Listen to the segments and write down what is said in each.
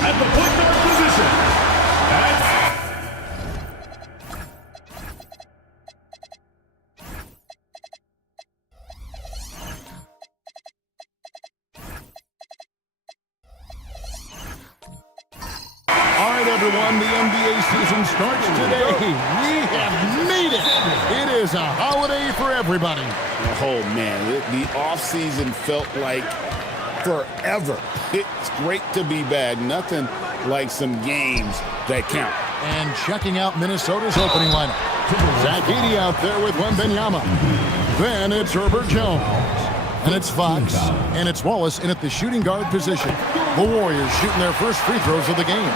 At the point guard position, all right, everyone, the NBA season starts today. We have made it. It is a holiday for everybody. Oh, man, the offseason felt like forever. It's great to be back. Nothing like some games that count. And checking out Minnesota's opening lineup. Zach Edey out there with Wembanyama. Then it's Herbert Jones. And it's Fox. And it's Wallace in at the shooting guard position. The Warriors shooting their first free throws of the game.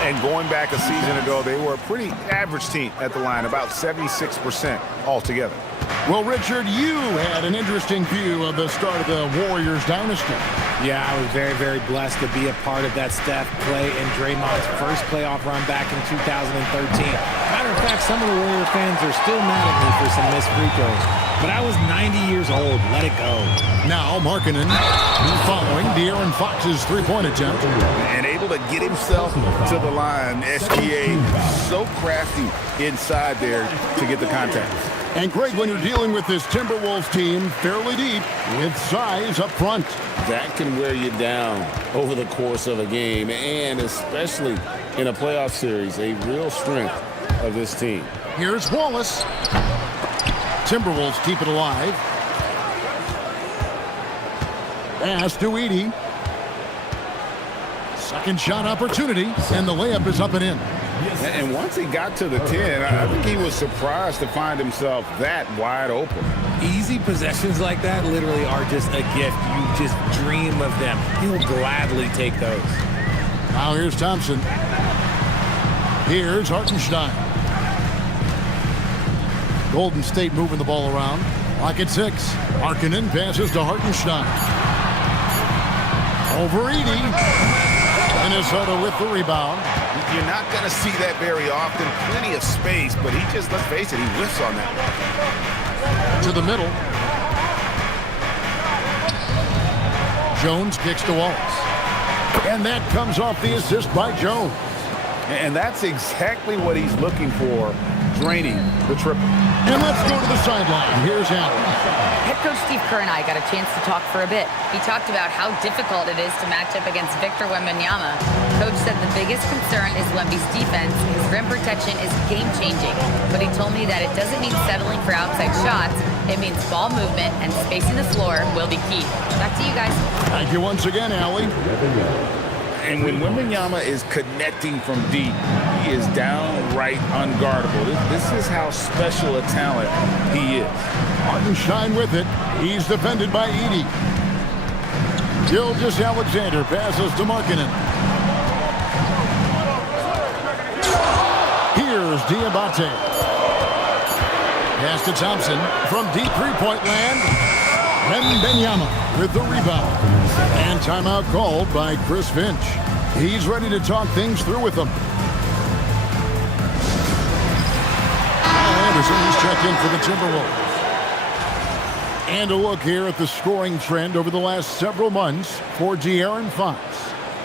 And going back a season ago, they were a pretty average team at the line, about 76% altogether. Well, Richard, you had an interesting view of the start of the Warriors dynasty. Yeah, I was very, very blessed to be a part of that Steph, Clay, and Draymond's first playoff run back in 2013. Matter of fact, some of the Warrior fans are still mad at me for some missed free throws. But I was 90 years old. Let it go. Now Markkanen following De'Aaron Fox's three-point attempt. And able to get himself to the line. SGA so crafty inside there to get the contact. And Greg, when you're dealing with this Timberwolves team fairly deep with size up front. That can wear you down over the course of a game, and especially in a playoff series, a real strength of this team. Here's Wallace. Timberwolves keep it alive. Pass to Edey. Second shot opportunity, and the layup is up and in. And once he got to the 10, I think he was surprised to find himself that wide open. Easy possessions like that literally are just a gift. You just dream of them. He'll gladly take those. Now here's Thompson. Here's Hartenstein. Golden State moving the ball around. Lock at 6. Markkanen passes to Hartenstein. Over Edey. Minnesota with the rebound. You're not going to see that very often. Plenty of space, but he just, let's face it, he whiffs on that. To the middle. Jones kicks to Wallace. And that comes off the assist by Jones. And that's exactly what he's looking for, draining the triple. And let's go to the sideline. Here's Allen. Head coach Steve Kerr and I got a chance to talk for a bit. He talked about how difficult it is to match up against Victor Wembanyama. Coach said the biggest concern is Wemby's defense. His rim protection is game-changing. But he told me that it doesn't mean settling for outside shots. It means ball movement and spacing the floor will be key. Back to you guys. Thank you once again, Allie. And when Wembanyama is connecting from deep, he is downright unguardable. This is how special a talent he is. Hartenstein with it. He's defended by Edey. Gilgeous-Alexander passes to Markkanen. Here's Diabate. Pass to Thompson from deep three-point land. Wembanyama with the rebound. And timeout called by Chris Finch. He's ready to talk things through with them. Anderson is checked in for the Timberwolves. And a look here at the scoring trend over the last several months for De'Aaron Fox.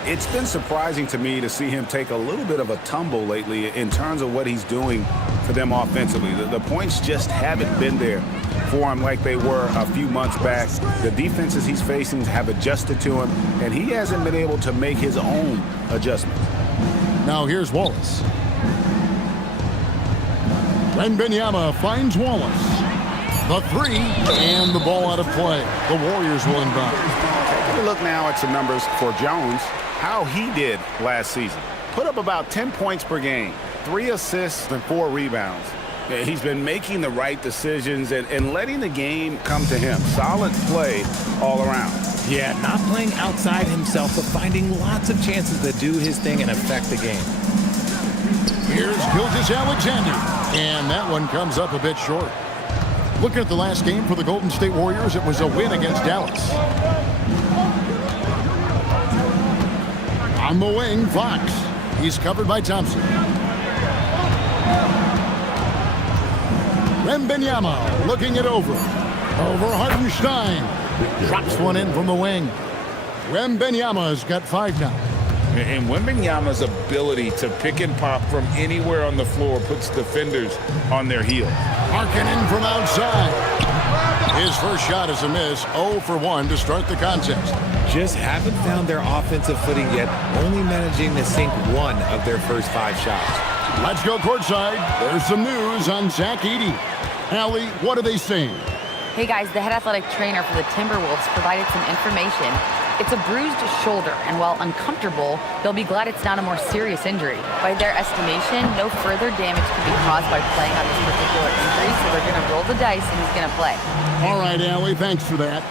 It's been surprising to me to see him take a little bit of a tumble lately in terms of what he's doing for them offensively. The points just haven't been there for him like they were a few months back. The defenses he's facing have adjusted to him, and he hasn't been able to make his own adjustments. Now here's Wallace. Wembanyama finds Wallace. The three, and the ball out of play. The Warriors will inbound. Taking a look now at some numbers for Jones, how he did last season. Put up about 10 points per game, 3 assists and 4 rebounds. He's been making the right decisions and letting the game come to him. Solid play all around. Yeah, not playing outside himself, but finding lots of chances to do his thing and affect the game. Here's Gilgeous-Alexander, and that one comes up a bit short. Looking at the last game for the Golden State Warriors, it was a win against Dallas. On the wing, Fox. He's covered by Thompson. Wembanyama looking it over. Over Hartenstein. Drops one in from the wing. Wembanyama's got 5 now. And Wembanyama's ability to pick and pop from anywhere on the floor puts defenders on their heels. Markkanen from outside. His first shot is a miss. 0 for 1 to start the contest. Just haven't found their offensive footing yet, only managing to sink 1 of their first 5 shots. Let's go courtside. There's some news on Zach Edey. Allie, what are they saying? Hey guys, the head athletic trainer for the Timberwolves provided some information. It's a bruised shoulder, and while uncomfortable, they'll be glad it's not a more serious injury. By their estimation, no further damage can be caused by playing on this particular injury, so they're going to roll the dice and he's going to play. All right, Allie, thanks for that.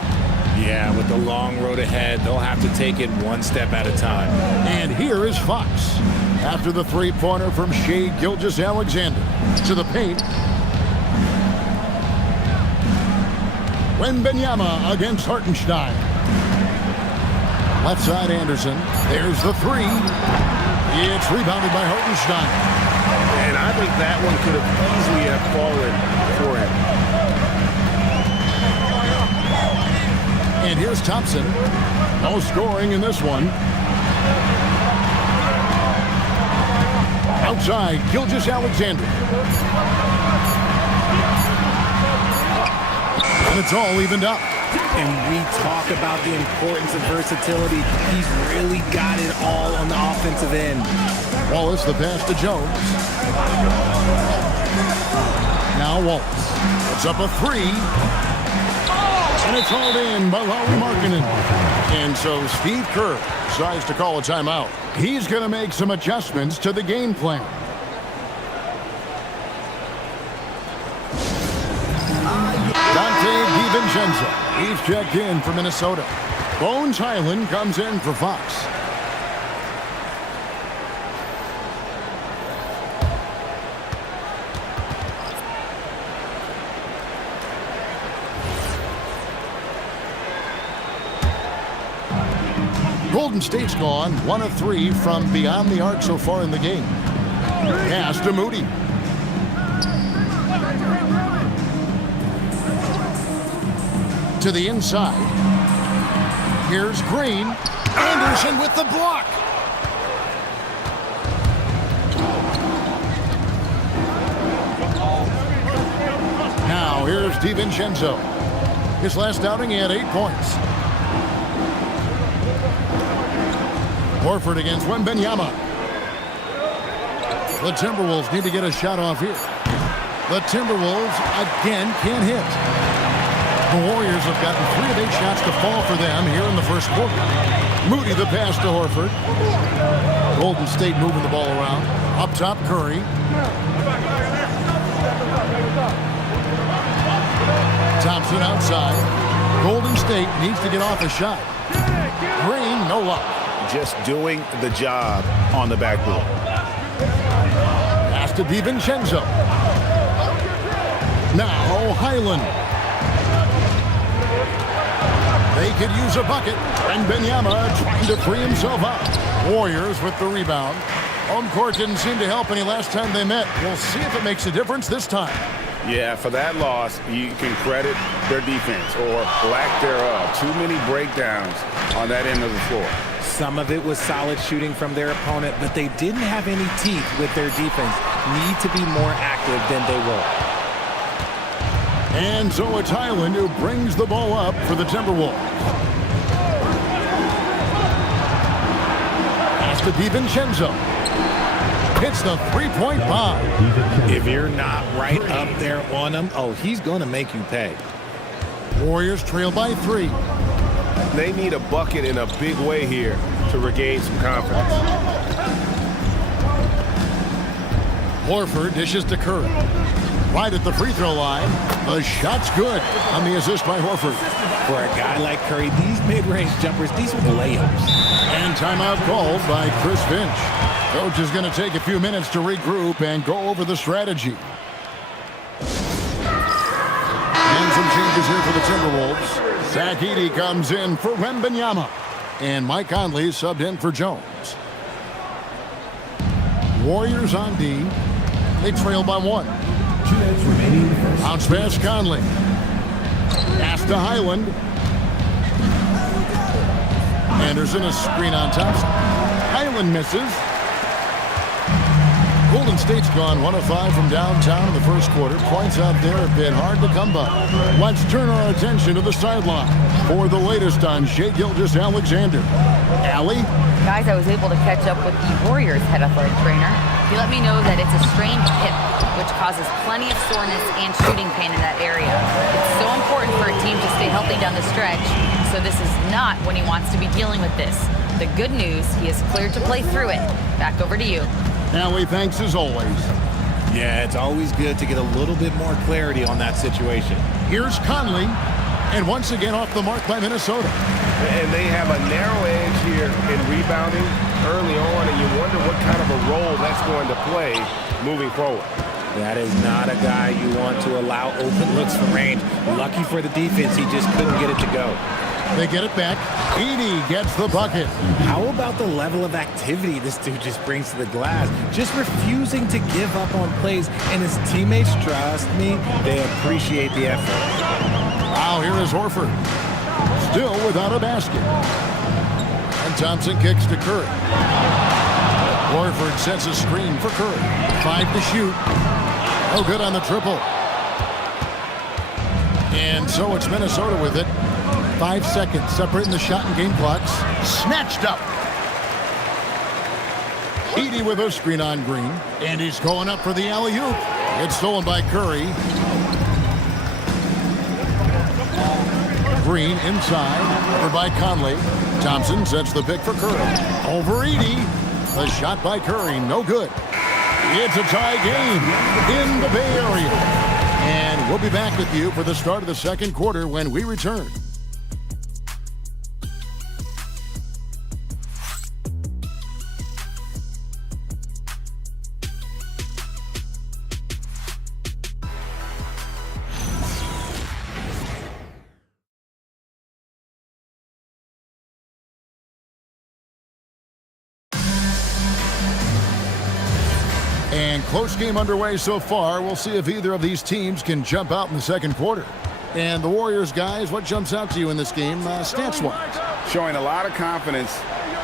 Yeah, with the long road ahead, they'll have to take it one step at a time. And here is Fox. After the three-pointer from Shai Gilgeous-Alexander. To the paint. Wembanyama against Hartenstein. Left side, Anderson. There's the 3. It's rebounded by Hartenstein. And I think that one could have easily have fallen for him. And here's Thompson. No scoring in this one. Outside, Gilgeous-Alexander. And it's all evened up. And we talk about the importance of versatility. He's really got it all on the offensive end. Wallace, the pass to Jones. Now Wallace. It's up a 3. And it's hauled in by Lauri Markkanen. And so Steve Kerr decides to call a timeout. He's going to make some adjustments to the game plan. Dante DiVincenzo. He's checked in for Minnesota. Bones Hyland comes in for Fox. Golden State's gone 1 of 3 from beyond the arc so far in the game. Pass to Moody. To the inside. Here's Green. Anderson with the block. Now here's DiVincenzo. His last outing, he had 8 points. Horford against Wembanyama. The Timberwolves need to get a shot off here. The Timberwolves again can't hit. The Warriors have gotten 3 of 8 shots to fall for them here in the first quarter. Moody the pass to Horford. Golden State moving the ball around. Up top, Curry. Thompson outside. Golden State needs to get off a shot. Green, no luck. Just doing the job on the backboard. Pass to DiVincenzo. Now Hyland. They could use a bucket. And Wembanyama trying to free himself up. Warriors with the rebound. Home court didn't seem to help any last time they met. We'll see if it makes a difference this time. Yeah, for that loss, you can credit their defense or lack thereof. Too many breakdowns on that end of the floor. Some of it was solid shooting from their opponent, but they didn't have any teeth with their defense. Need to be more active than they were. And so it's Highland who brings the ball up for the Timberwolves. Pass to DiVincenzo. Hits the three-point bomb. If you're not right up there on him, oh, he's going to make you pay. Warriors trail by 3. They need a bucket in a big way here to regain some confidence. Horford dishes to Curry. Right at the free throw line. The shot's good on the assist by Horford. For a guy like Curry, these mid-range jumpers, these are layups. And timeout called by Chris Finch. Coach is going to take a few minutes to regroup and go over the strategy. And some changes here for the Timberwolves. Zach Edey comes in for Wembanyama. And Mike Conley subbed in for Jones. Warriors on D. They trail by 1. 2 minutes remaining. Bounce pass Conley. Pass to Highland. Anderson a screen on Thompson. Highland misses. Golden State's gone 1 of 5 from downtown in the first quarter. Points out there have been hard to come by. Let's turn our attention to the sideline for the latest on Shai Gilgeous-Alexander. Allie? Guys, I was able to catch up with the Warriors head athletic trainer. He let me know that it's a strained hip, which causes plenty of soreness and shooting pain in that area. It's so important for a team to stay healthy down the stretch, so this is not when he wants to be dealing with this. The good news, he is cleared to play through it. Back over to you. Allie, thanks as always. Yeah, it's always good to get a little bit more clarity on that situation. Here's Conley, and once again off the mark by Minnesota. And they have a narrow edge here in rebounding early on, and you wonder what kind of a role that's going to play moving forward. That is not a guy you want to allow open looks from range. Lucky for the defense, he just couldn't get it to go. They get it back. Edey gets the bucket. How about the level of activity this dude just brings to the glass? Just refusing to give up on plays, and his teammates, trust me, they appreciate the effort. Wow, here is Horford. Still without a basket. And Thompson kicks to Curry. Horford sets a screen for Curry. 5 to shoot. No good on the triple. And so it's Minnesota with it. 5 seconds separating the shot and game clocks. Snatched up. Edey with a screen on Green. And he's going up for the alley-oop. It's stolen by Curry. Green inside. Over by Conley. Thompson sets the pick for Curry. Over Edey. The shot by Curry. No good. It's a tie game in the Bay Area. And we'll be back with you for the start of the second quarter when we return. And close game underway so far. We'll see if either of these teams can jump out in the second quarter. And the Warriors, guys, what jumps out to you in this game, stance-wise? Showing a lot of confidence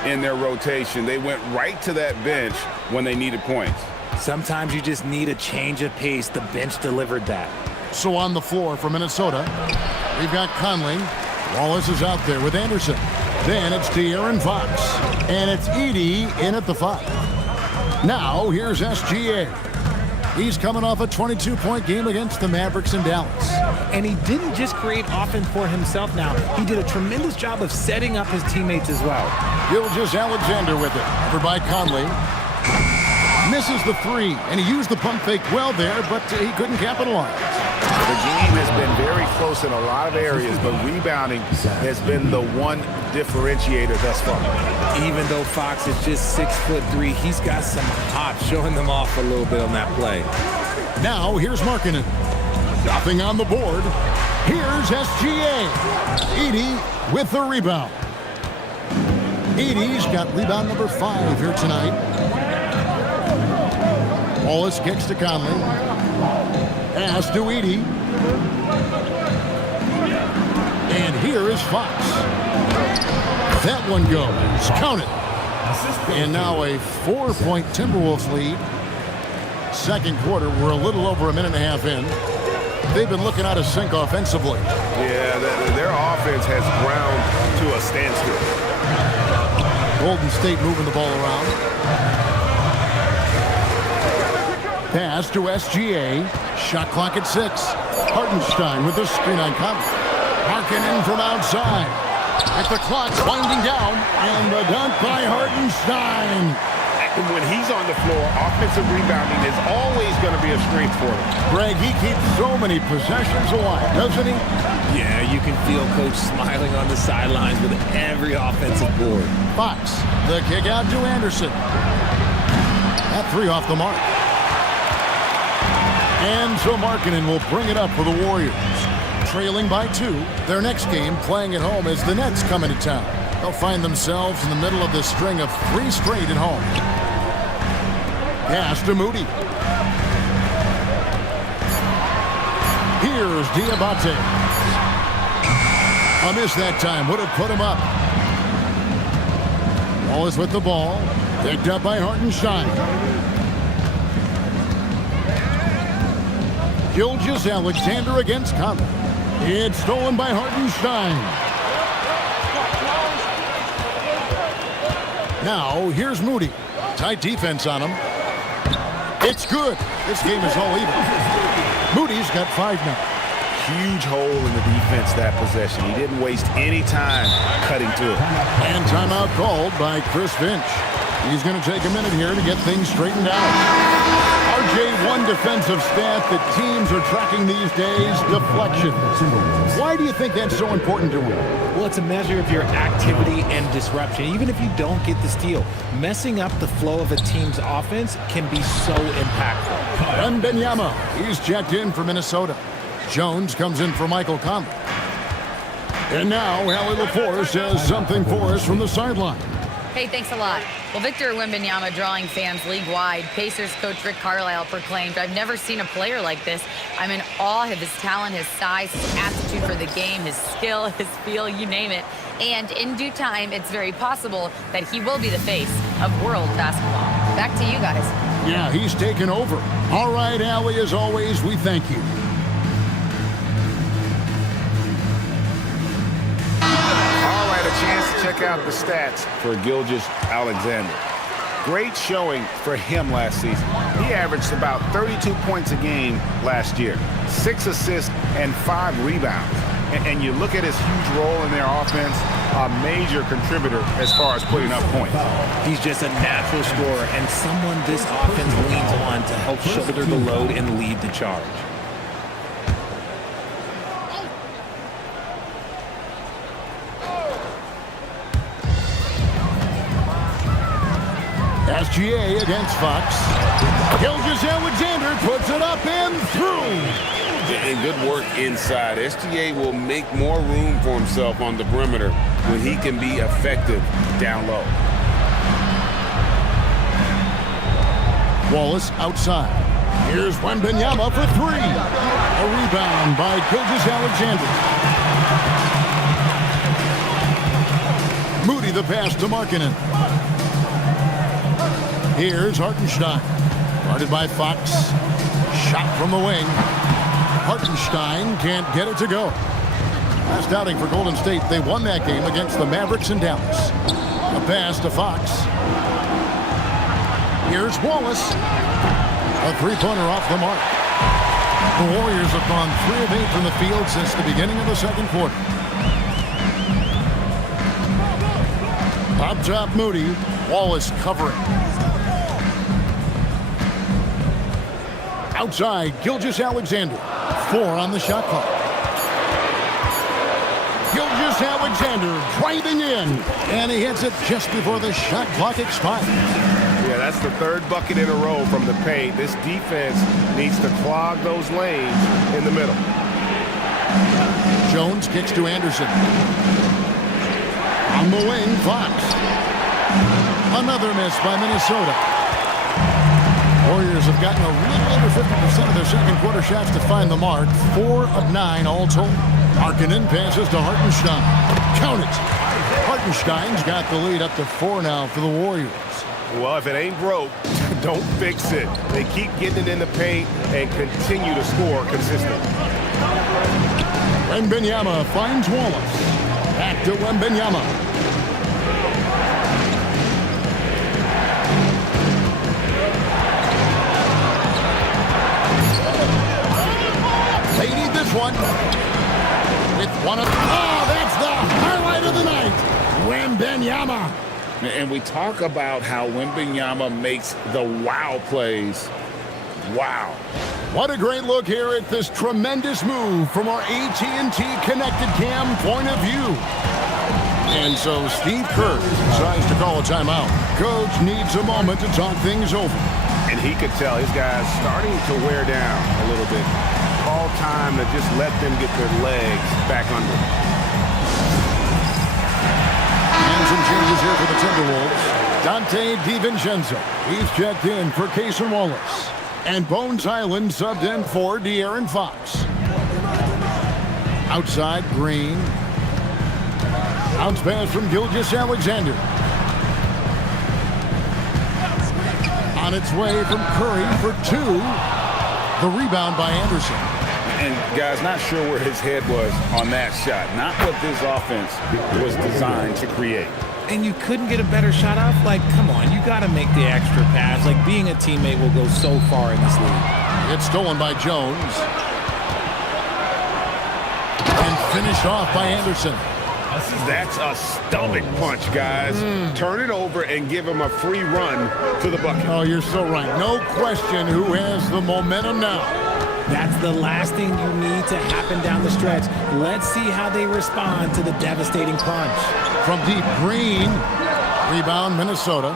in their rotation. They went right to that bench when they needed points. Sometimes you just need a change of pace. The bench delivered that. So on the floor for Minnesota, we've got Conley. Wallace is out there with Anderson. Then it's De'Aaron Fox. And it's Edey in at the 5. Now, here's SGA. He's coming off a 22-point game against the Mavericks in Dallas. And he didn't just create offense for himself now. He did a tremendous job of setting up his teammates as well. Gilgeous-Alexander with it. Over by Conley. Misses the 3, and he used the pump fake well there, but he couldn't capitalize. The game has been very close in a lot of areas, but rebounding has been the one differentiator thus far. Even though Fox is just 6'3", he's got some hop, showing them off a little bit on that play. Now here's Markkanen. Nothing on the board. Here's SGA. Edey with the rebound. Edey's got rebound number 5 here tonight. Wallace kicks to Conley. Pass to Edey. And here is Fox. That one goes. Count it. And now a 4-point Timberwolves lead. Second quarter, we're a little over a minute and a half in. they've been looking out of sync offensively. Yeah, their offense has ground to a standstill. Golden State moving the ball around. Pass to SGA. Shot clock at 6. Hartenstein with the screen on Conley. Markkanen from outside. At the clock's winding down. And the dunk by Hartenstein. When he's on the floor, offensive rebounding is always going to be a strength for them. Greg, he keeps so many possessions alive, doesn't he? Yeah, you can feel Coach smiling on the sidelines with every offensive board. Fox, the kick out to Anderson. That 3 off the mark. And so Markkanen will bring it up for the Warriors. Trailing by 2. Their next game, playing at home, as the Nets come into town. They'll find themselves in the middle of this string of 3 straight at home. Pass to Moody. Here's Diabate. A miss that time. Would have put him up. Wallace with the ball. Picked up by Hartenstein. Gilgeous-Alexander against Conley. It's stolen by Hartenstein. Now, here's Moody. Tight defense on him. It's good. This game is all even. Moody's got 5 now. Huge hole in the defense that possession. He didn't waste any time cutting to it. And timeout called by Chris Finch. He's going to take a minute here to get things straightened out. RJ, one defensive stat that teams are tracking these days, deflections. Why do you think that's so important to win? Well, it's a measure of your activity and disruption. Even if you don't get the steal, messing up the flow of a team's offense can be so impactful. Wembanyama, he's checked in for Minnesota. Jones comes in for Michael Conley. And now, Allie LaForce says something for us from the sideline. Hey, thanks a lot. Well, Victor Wembanyama drawing fans league-wide. Pacers coach Rick Carlisle proclaimed, "I've never seen a player like this. I'm in awe of his talent, his size, his aptitude for the game, his skill, his feel, you name it. And in due time, it's very possible that he will be the face of world basketball." Back to you guys. Yeah, he's taken over. All right, Allie, as always, we thank you. Chance to check out the stats for Gilgeous-Alexander. Great showing for him last season. He averaged about 32 points a game last year, 6 assists and 5 rebounds. And you look at his huge role in their offense, a major contributor as far as putting up points. He's just a natural scorer and someone this offense leans on to help shoulder the load and lead the charge. SGA against Fox. Gilgeous-Alexander puts it up and through. And good work inside. SGA will make more room for himself on the perimeter when he can be effective down low. Wallace outside. Here's Wembanyama for 3. A rebound by Gilgeous-Alexander. Moody the pass to Markkanen. Here's Hartenstein. Guarded by Fox. Shot from the wing. Hartenstein can't get it to go. Last outing for Golden State, they won that game against the Mavericks in Dallas. A pass to Fox. Here's Wallace. A 3-pointer off the mark. The Warriors have gone 3 of 8 from the field since the beginning of the second quarter. Up top, Moody. Wallace covering. Outside, Gilgeous-Alexander. 4 on the shot clock. Gilgeous-Alexander driving in. And he hits it just before the shot clock expires. Yeah, that's the 3rd bucket in a row from the paint. This defense needs to clog those lanes in the middle. Jones kicks to Anderson. On the wing, Fox. Another miss by Minnesota. Warriors have gotten a little under 50% of their second quarter shots to find the mark. 4 of 9 all told. Markkanen passes to Hartenstein. Count it. Hartenstein's got the lead up to 4 now for the Warriors. Well, if it ain't broke, don't fix it. They keep getting it in the paint and continue to score consistently. Wembanyama finds Wallace. Back to Wembanyama. They need this one. With one of... Oh, that's the highlight of the night. Wembanyama. And we talk about how Wembanyama makes the wow plays. Wow. What a great look here at this tremendous move from our AT&T Connected Cam point of view. And so Steve Kerr decides to call a timeout. Coach needs a moment to talk things over. And he could tell his guys starting to wear down a little bit. Call time to just let them get their legs back under them. And some changes here for the Timberwolves. Dante DiVincenzo. He's checked in for Cason Wallace. And Bones Highland subbed in for De'Aaron Fox. Outside, Green. Bounce pass from Gilgeous-Alexander. On its way from Curry for two. The rebound by Anderson. And guys, not sure where his head was on that shot. Not what this offense was designed to create. And you couldn't get a better shot off? Like, come on, you got to make the extra pass. Like, being a teammate will go so far in this league. It's stolen by Jones. And finished off by Anderson. That's a stomach punch, guys. Turn it over and give him a free run to the bucket. Oh, you're so right. No question who has the momentum now. That's the last thing you need to happen down the stretch. Let's see how they respond to the devastating punch. From deep, Green. Rebound, Minnesota.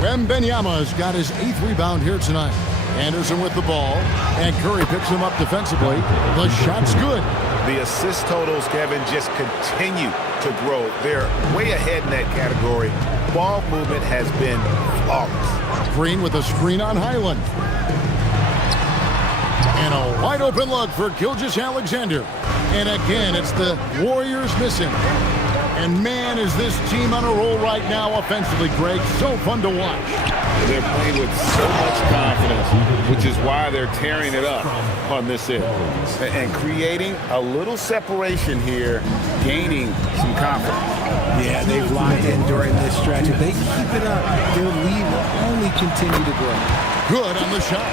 Wembanyama's got his 8th rebound here tonight. Anderson with the ball. And Curry picks him up defensively. The shot's good. The assist totals, Kevin, just continue to grow. They're way ahead in that category. Ball movement has been flawless. Green with a screen on Highland. And a wide open look for Gilgeous-Alexander. And again, it's the Warriors missing. And man, is this team on a roll right now offensively, Greg. So fun to watch. They're playing with so much confidence, which is why they're tearing it up on this end. And creating a little separation here, gaining some confidence. Yeah, they've locked in during this stretch. If they keep it up, their lead will only continue to grow. Good on the shot.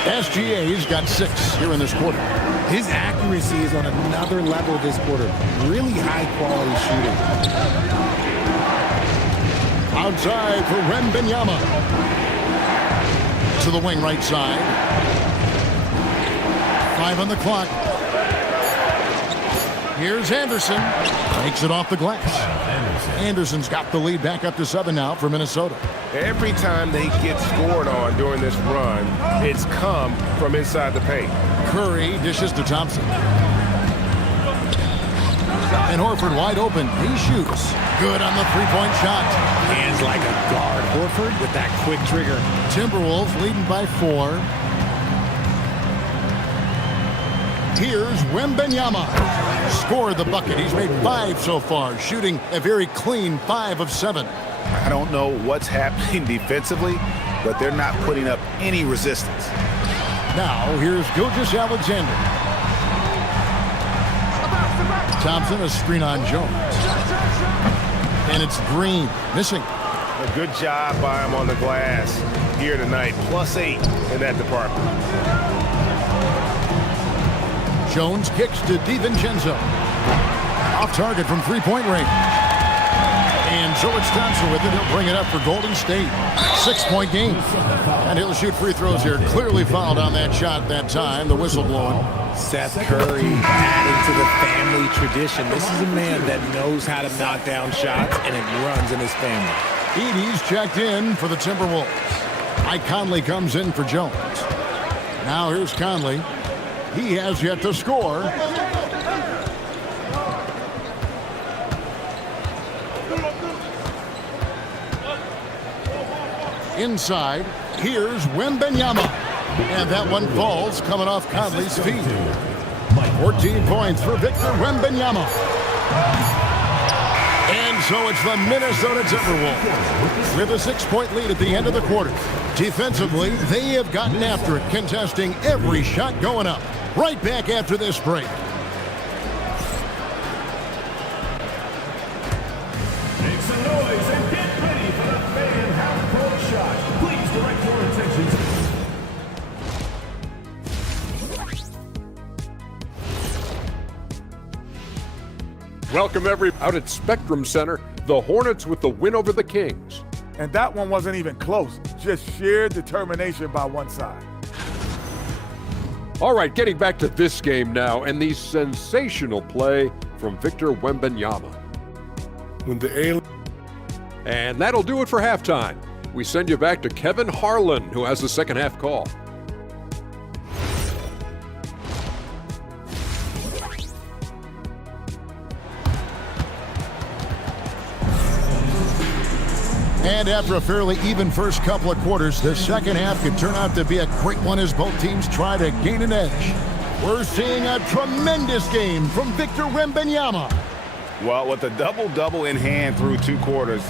SGA's got 6 here in this quarter. His accuracy is on another level this quarter. Really high-quality shooting. Outside for Wembanyama. To the wing right side. 5 on the clock. Here's Anderson. Takes it off the glass. Anderson's got the lead back up to 7 now for Minnesota. Every time they get scored on during this run, it's come from inside the paint. Curry dishes to Thompson. And Horford wide open. He shoots. Good on the three-point shot. Hands like a guard. Horford with that quick trigger. Timberwolves leading by 4. Here's Wembanyama. Scored the bucket. He's made 5 so far, shooting a very clean 5 of 7. I don't know what's happening defensively, but they're not putting up any resistance. Now, here's Gilgeous-Alexander. Thompson, a screen on Jones. And it's Green, missing. A good job by him on the glass here tonight. +8 in that department. Jones kicks to DiVincenzo. Off target from three-point range. And so it's Thompson with it. He'll bring it up for Golden State. 6-point game. And he'll shoot free throws here. Clearly fouled on that shot that time. The whistle blowing. Seth Curry adding to the family tradition. This is a man that knows how to knock down shots, and it runs in his family. Edey's checked in for the Timberwolves. Mike Conley comes in for Jones. Now here's Conley. He has yet to score. Inside, here's Wembanyama. And that one falls coming off Conley's feet. 14 points for Victor Wembanyama. And so it's the Minnesota Timberwolves with a 6-point lead at the end of the quarter. Defensively, they have gotten after it, contesting every shot going up. Right back after this break. Make some noise and get ready for the fan half-court shot. Please direct your attention to... Welcome out at Spectrum Center, the Hornets with the win over the Kings. And that one wasn't even close. Just sheer determination by one side. All right, getting back to this game now, and the sensational play from Victor Wembanyama. And that'll do it for halftime. We send you back to Kevin Harlan, who has the second half call. And after a fairly even first couple of quarters, the second half could turn out to be a great one as both teams try to gain an edge. We're seeing a tremendous game from Victor Wembanyama. Well, with a double-double in hand through 2 quarters,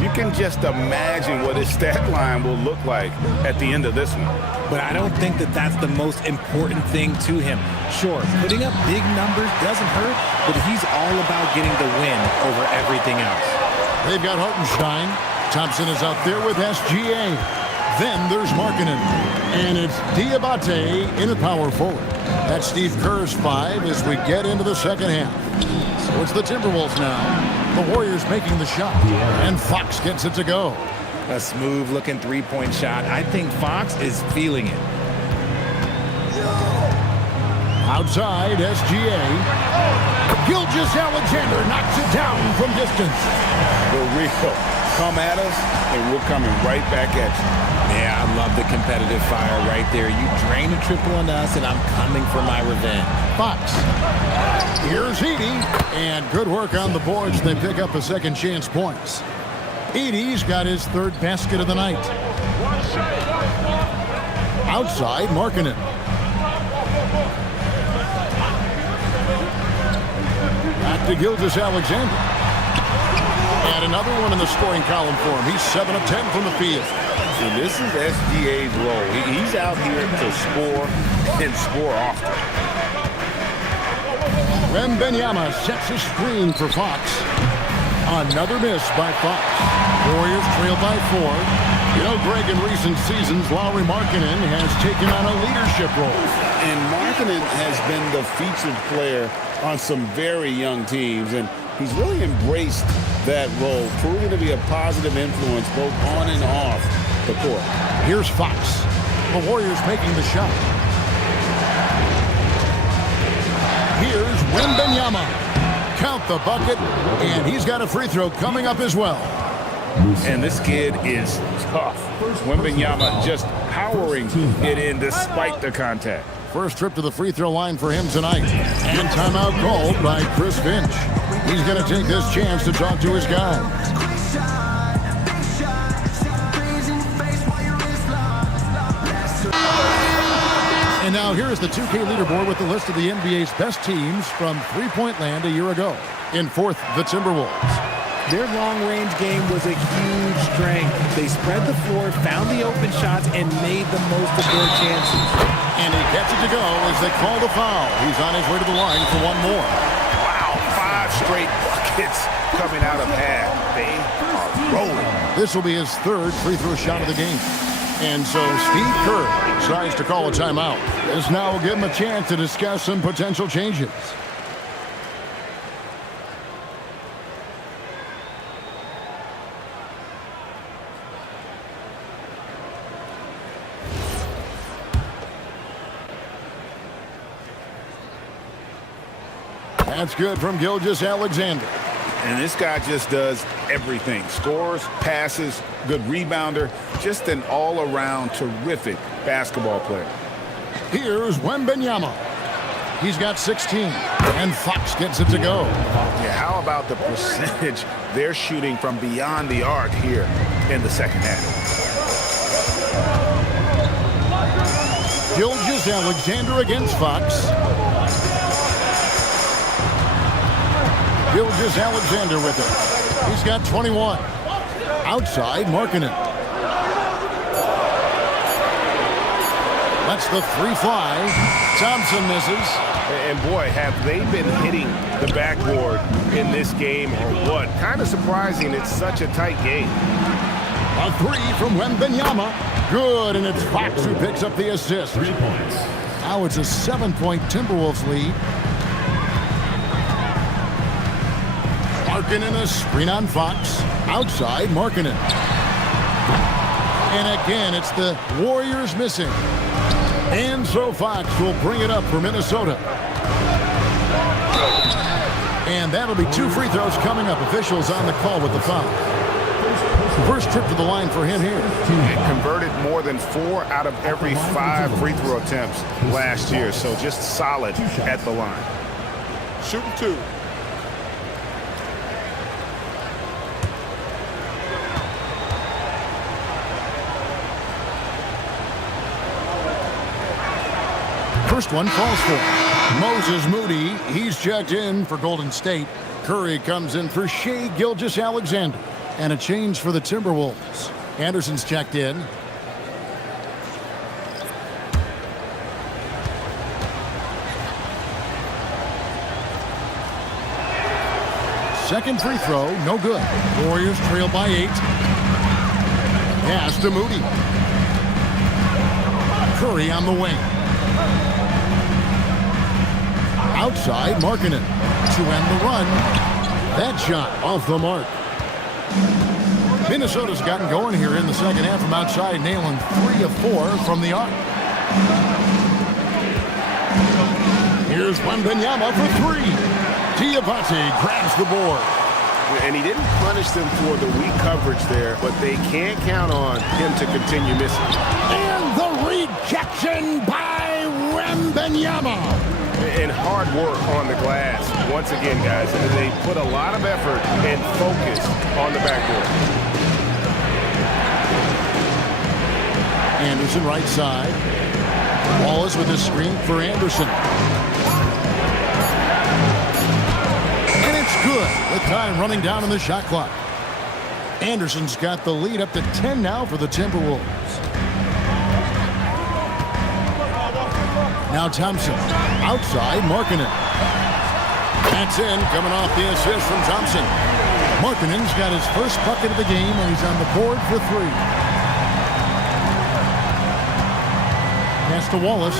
you can just imagine what his stat line will look like at the end of this one. But I don't think that that's the most important thing to him. Sure, putting up big numbers doesn't hurt, but he's all about getting the win over everything else. They've got Hartenstein. Thompson is out there with SGA. Then there's Markkanen. And it's Diabate in a power forward. That's Steve Kerr's 5 as we get into the second half. So it's the Timberwolves now. The Warriors making the shot. And Fox gets it to go. A smooth-looking three-point shot. I think Fox is feeling it. Outside, SGA. Gilgeous-Alexander knocks it down from distance. For real. Come at us, and we're coming right back at you. Yeah, I love the competitive fire right there. You drain a triple on us, and I'm coming for my revenge. Fox. Here's Edey. And good work on the boards. They pick up a second chance points. Edey's got his 3rd basket of the night. Outside, Markkanen. Back to Gilgeous-Alexander. And another one in the scoring column for him. He's 7 of 10 from the field. So this is SGA's role. He's out here to score and score often. Wembanyama sets a screen for Fox. Another miss by Fox. Warriors trail by 4. You know, Greg, in recent seasons, Lauri Markkanen has taken on a leadership role. And Markkanen has been the featured player on some very young teams, and he's really embraced that role, proving to be a positive influence both on and off the court. Here's Fox. The Warriors making the shot. Here's Wembanyama. Count the bucket, and he's got a free throw coming up as well. And this kid is tough. Wembanyama just powering it in despite the contact. First trip to the free throw line for him tonight. And timeout called by Chris Finch. He's going to take this chance to talk to his guys. And now here's the 2K leaderboard with the list of the NBA's best teams from three-point land a year ago. In 4th, the Timberwolves. Their long-range game was a huge strength. They spread the floor, found the open shots, and made the most of their chances. And he gets it to go as they call the foul. He's on his way to the line for one more. Wow, 5 straight buckets coming out of half. They are rolling. This will be his 3rd free throw shot of the game. And so Steve Kerr decides to call a timeout. This now will give him a chance to discuss some potential changes. That's good from Gilgeous-Alexander. And this guy just does everything. Scores, passes, good rebounder. Just an all-around terrific basketball player. Here's Wembanyama. He's got 16. And Fox gets it to go. Yeah, how about the percentage they're shooting from beyond the arc here in the second half? Gilgeous-Alexander against Fox. Gilgeous-Alexander with it. He's got 21. Outside, Markkanen. That's the 3 fly. Thompson misses. And boy, have they been hitting the backboard in this game or what? Kind of surprising it's such a tight game. A three from Wembanyama. Good, and it's Fox who picks up the assist. 3 points. Now it's a 7-point Timberwolves lead. Markkanen a screen on Fox. Outside, Markkanen. And again, it's the Warriors missing. And so Fox will bring it up for Minnesota. And that'll be 2 free throws coming up. Officials on the call with the foul. First trip to the line for him here. And converted more than 4 out of every 5 free throw attempts last year. So just solid at the line. Shooting 2. First one falls for Moses Moody. He's checked in for Golden State. Curry comes in for Shai Gilgeous-Alexander. And a change for the Timberwolves. Anderson's checked in. Second free throw, no good. Warriors trail by 8. Pass to Moody. Curry on the wing. Outside, Markkanen to end the run. That shot off the mark. Minnesota's gotten going here in the second half from outside, nailing 3 of 4 from the arc. Here's Wembanyama for 3. Diabate grabs the board. And he didn't punish them for the weak coverage there, but they can't count on him to continue missing. And the rejection by Wembanyama. And hard work on the glass. Once again, guys, they put a lot of effort and focus on the backboard. Anderson right side. Wallace with a screen for Anderson. And it's good with time running down on the shot clock. Anderson's got the lead up to 10 now for the Timberwolves. Now Thompson. Outside, Markkanen. That's in, coming off the assist from Thompson. Markkanen's got his first bucket of the game, and he's on the board for 3. Pass to Wallace.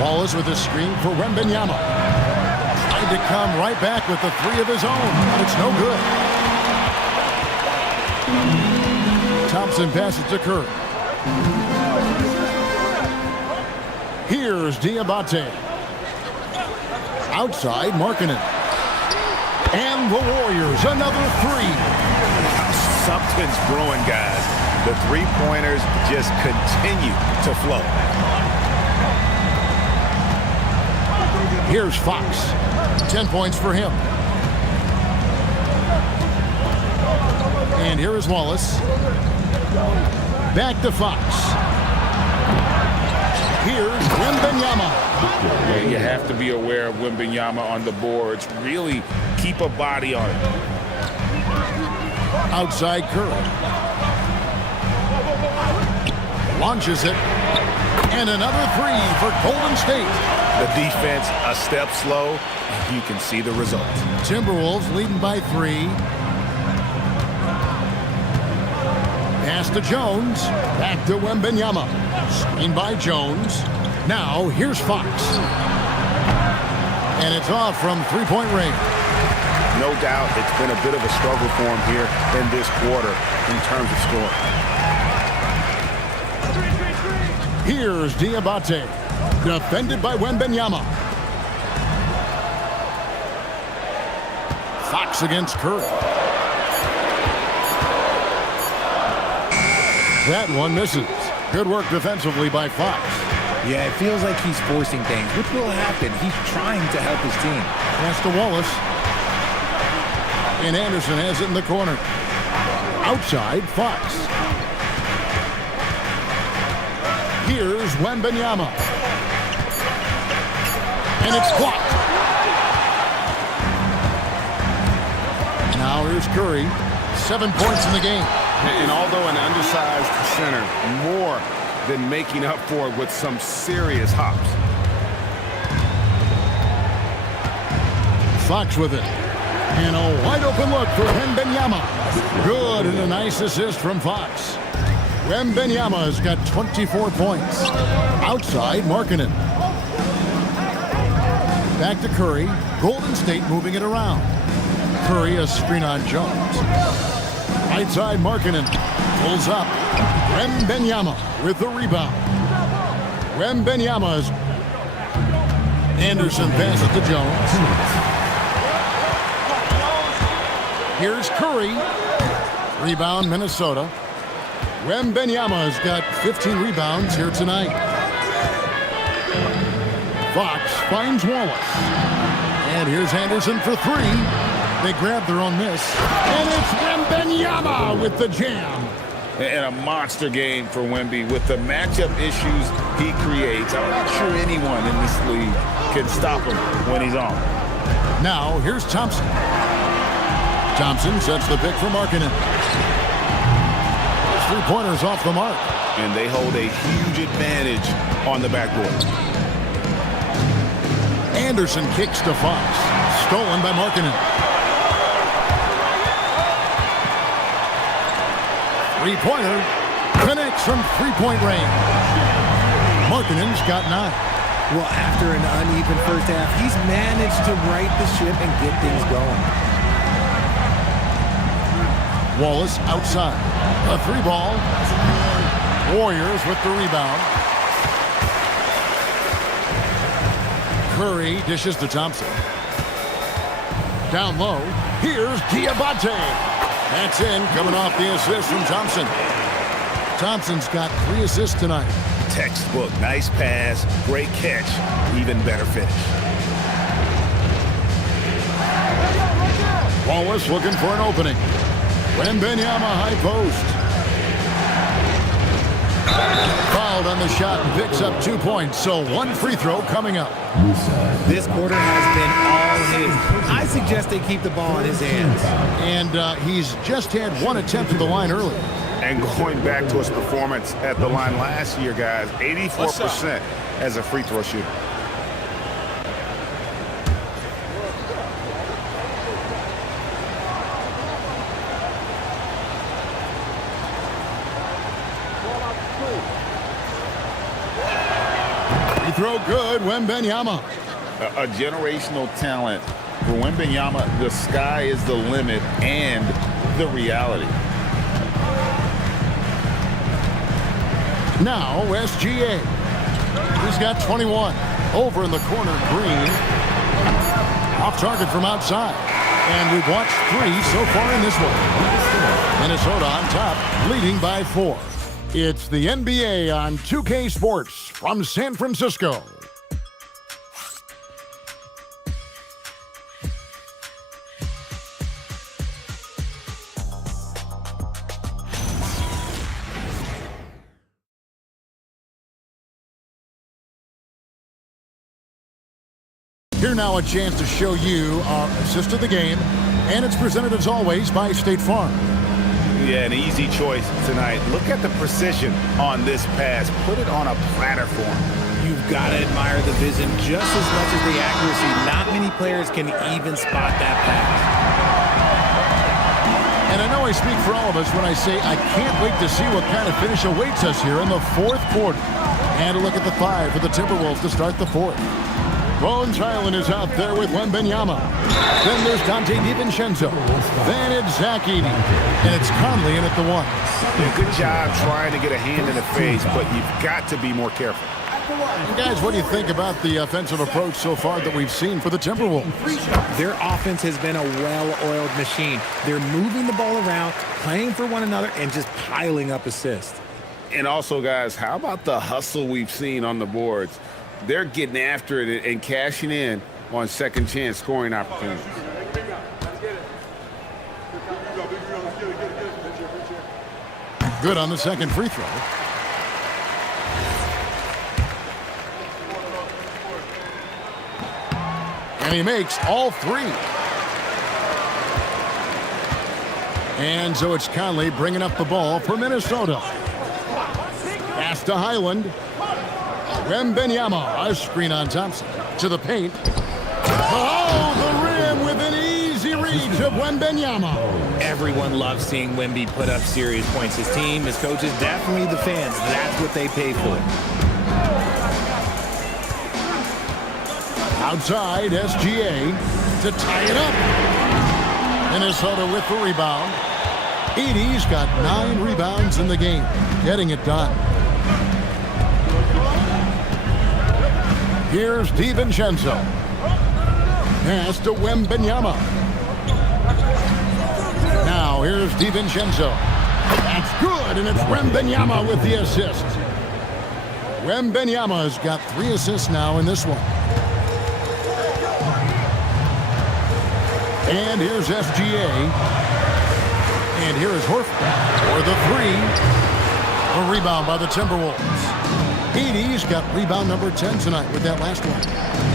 Wallace with a screen for Wembanyama. Tried to come right back with the 3 of his own, but it's no good. Thompson passes to Curry. Here's Diabate. Outside, Markkanen. And the Warriors, another 3. Something's brewing, guys. The 3-pointers just continue to flow. Here's Fox. 10 points for him. And here is Wallace. Back to Fox. Here's Wembanyama. You have to be aware of Wembanyama on the boards. Really keep a body on it. Outside Curry. Launches it. And another 3 for Golden State. The defense a step slow. You can see the results. Timberwolves leading by 3. Pass to Jones. Back to Wembanyama. Screen by Jones. Now here's Fox. And it's off from 3-point range. No doubt it's been a bit of a struggle for him here in this quarter in terms of scoring. Here's Diabate. Defended by Wembanyama. Fox against Curry. That one misses. Good work defensively by Fox. Yeah, it feels like he's forcing things, which will happen. He's trying to help his team. Pass to Wallace. And Anderson has it in the corner. Outside, Fox. Here's Wembanyama. And it's blocked. Now here's Curry. 7 points in the game. And although an undersized center, more then making up for it with some serious hops. Fox with it. And a wide open look for Wembanyama. Good, and a nice assist from Fox. Wembanyama has got 24 points. Outside, Markkanen. Back to Curry. Golden State moving it around. Curry a screen on Jones. Right side, Markkanen pulls up. Wembanyama with the rebound. Wembanyama's. Anderson passes to Jones. Here's Curry. Rebound, Minnesota. Wembanyama has got 15 rebounds here tonight. Fox finds Wallace. And here's Anderson for three. They grab their own miss. And it's Wembanyama with the jam. And a monster game for Wemby with the matchup issues he creates. I'm not sure anyone in this league can stop him when he's on. Now, here's Thompson. Thompson sets the pick for Markkanen. His three-pointers off the mark. And they hold a huge advantage on the backboard. Anderson kicks to Fox. Stolen by Markkanen. Three-pointer connects from three-point range. Markkanen's got 9. Well, after an uneven first half, he's managed to right the ship and get things going. Wallace outside. A three ball. Warriors with the rebound. Curry dishes to Thompson. Down low. Here's Diabate. That's in, coming off the assist from Thompson. Thompson's got 3 assists tonight. Textbook. Nice pass. Great catch. Even better finish. Wallace looking for an opening. Wembanyama high post. Fouled on the shot and picks up 2 points. So 1 free throw coming up. This quarter has been all his. I suggest they keep the ball in his hands. And he's just had 1 attempt at the line early. And going back to his performance at the line last year, guys, 84% as a free throw shooter. Throw good, Wembanyama. A generational talent. For Wembanyama, the sky is the limit and the reality. Now, SGA. He's got 21. Over in the corner, Green. Off target from outside. And we've watched 3 so far in this one. Minnesota on top, leading by 4. It's the NBA on 2K Sports from San Francisco. Here now a chance to show you our assist of the game, and it's presented as always by State Farm. Yeah, an easy choice tonight. Look at the precision on this pass. Put it on a platter for him. You've got to admire the vision just as much as the accuracy. Not many players can even spot that pass. And I know I speak for all of us when I say I can't wait to see what kind of finish awaits us here in the 4th quarter. And a look at the 5 for the Timberwolves to start the 4th. Bones Hyland is out there with Wembanyama. Then there's Dante DiVincenzo. Then it's Zach Edey. And it's Conley in at the 1. Yeah, good job trying to get a hand in the face, but you've got to be more careful. And guys, what do you think about the offensive approach so far that we've seen for the Timberwolves? Their offense has been a well-oiled machine. They're moving the ball around, playing for one another, and just piling up assists. And also, guys, how about the hustle we've seen on the boards? They're getting after it and cashing in on second chance scoring opportunities. Good on the second free throw. And he makes all 3. And so it's Conley bringing up the ball for Minnesota. Pass to Highland. Wembanyama, a screen on Thompson. To the paint. Oh, the rim with an easy reach of Wembanyama. Everyone loves seeing Wemby put up serious points. His team, his coaches, definitely the fans. That's what they pay for. Outside, SGA to tie it up. Minnesota with the rebound. Edey's got 9 rebounds in the game, getting it done. Here's DiVincenzo. Pass to Wembanyama. Now here's DiVincenzo. That's good, and it's Wembanyama with the assist. Wembanyama's got 3 assists now in this one. And here's SGA. And here is Horford for the 3. A rebound by the Timberwolves. Edey's got rebound number 10 tonight with that last one.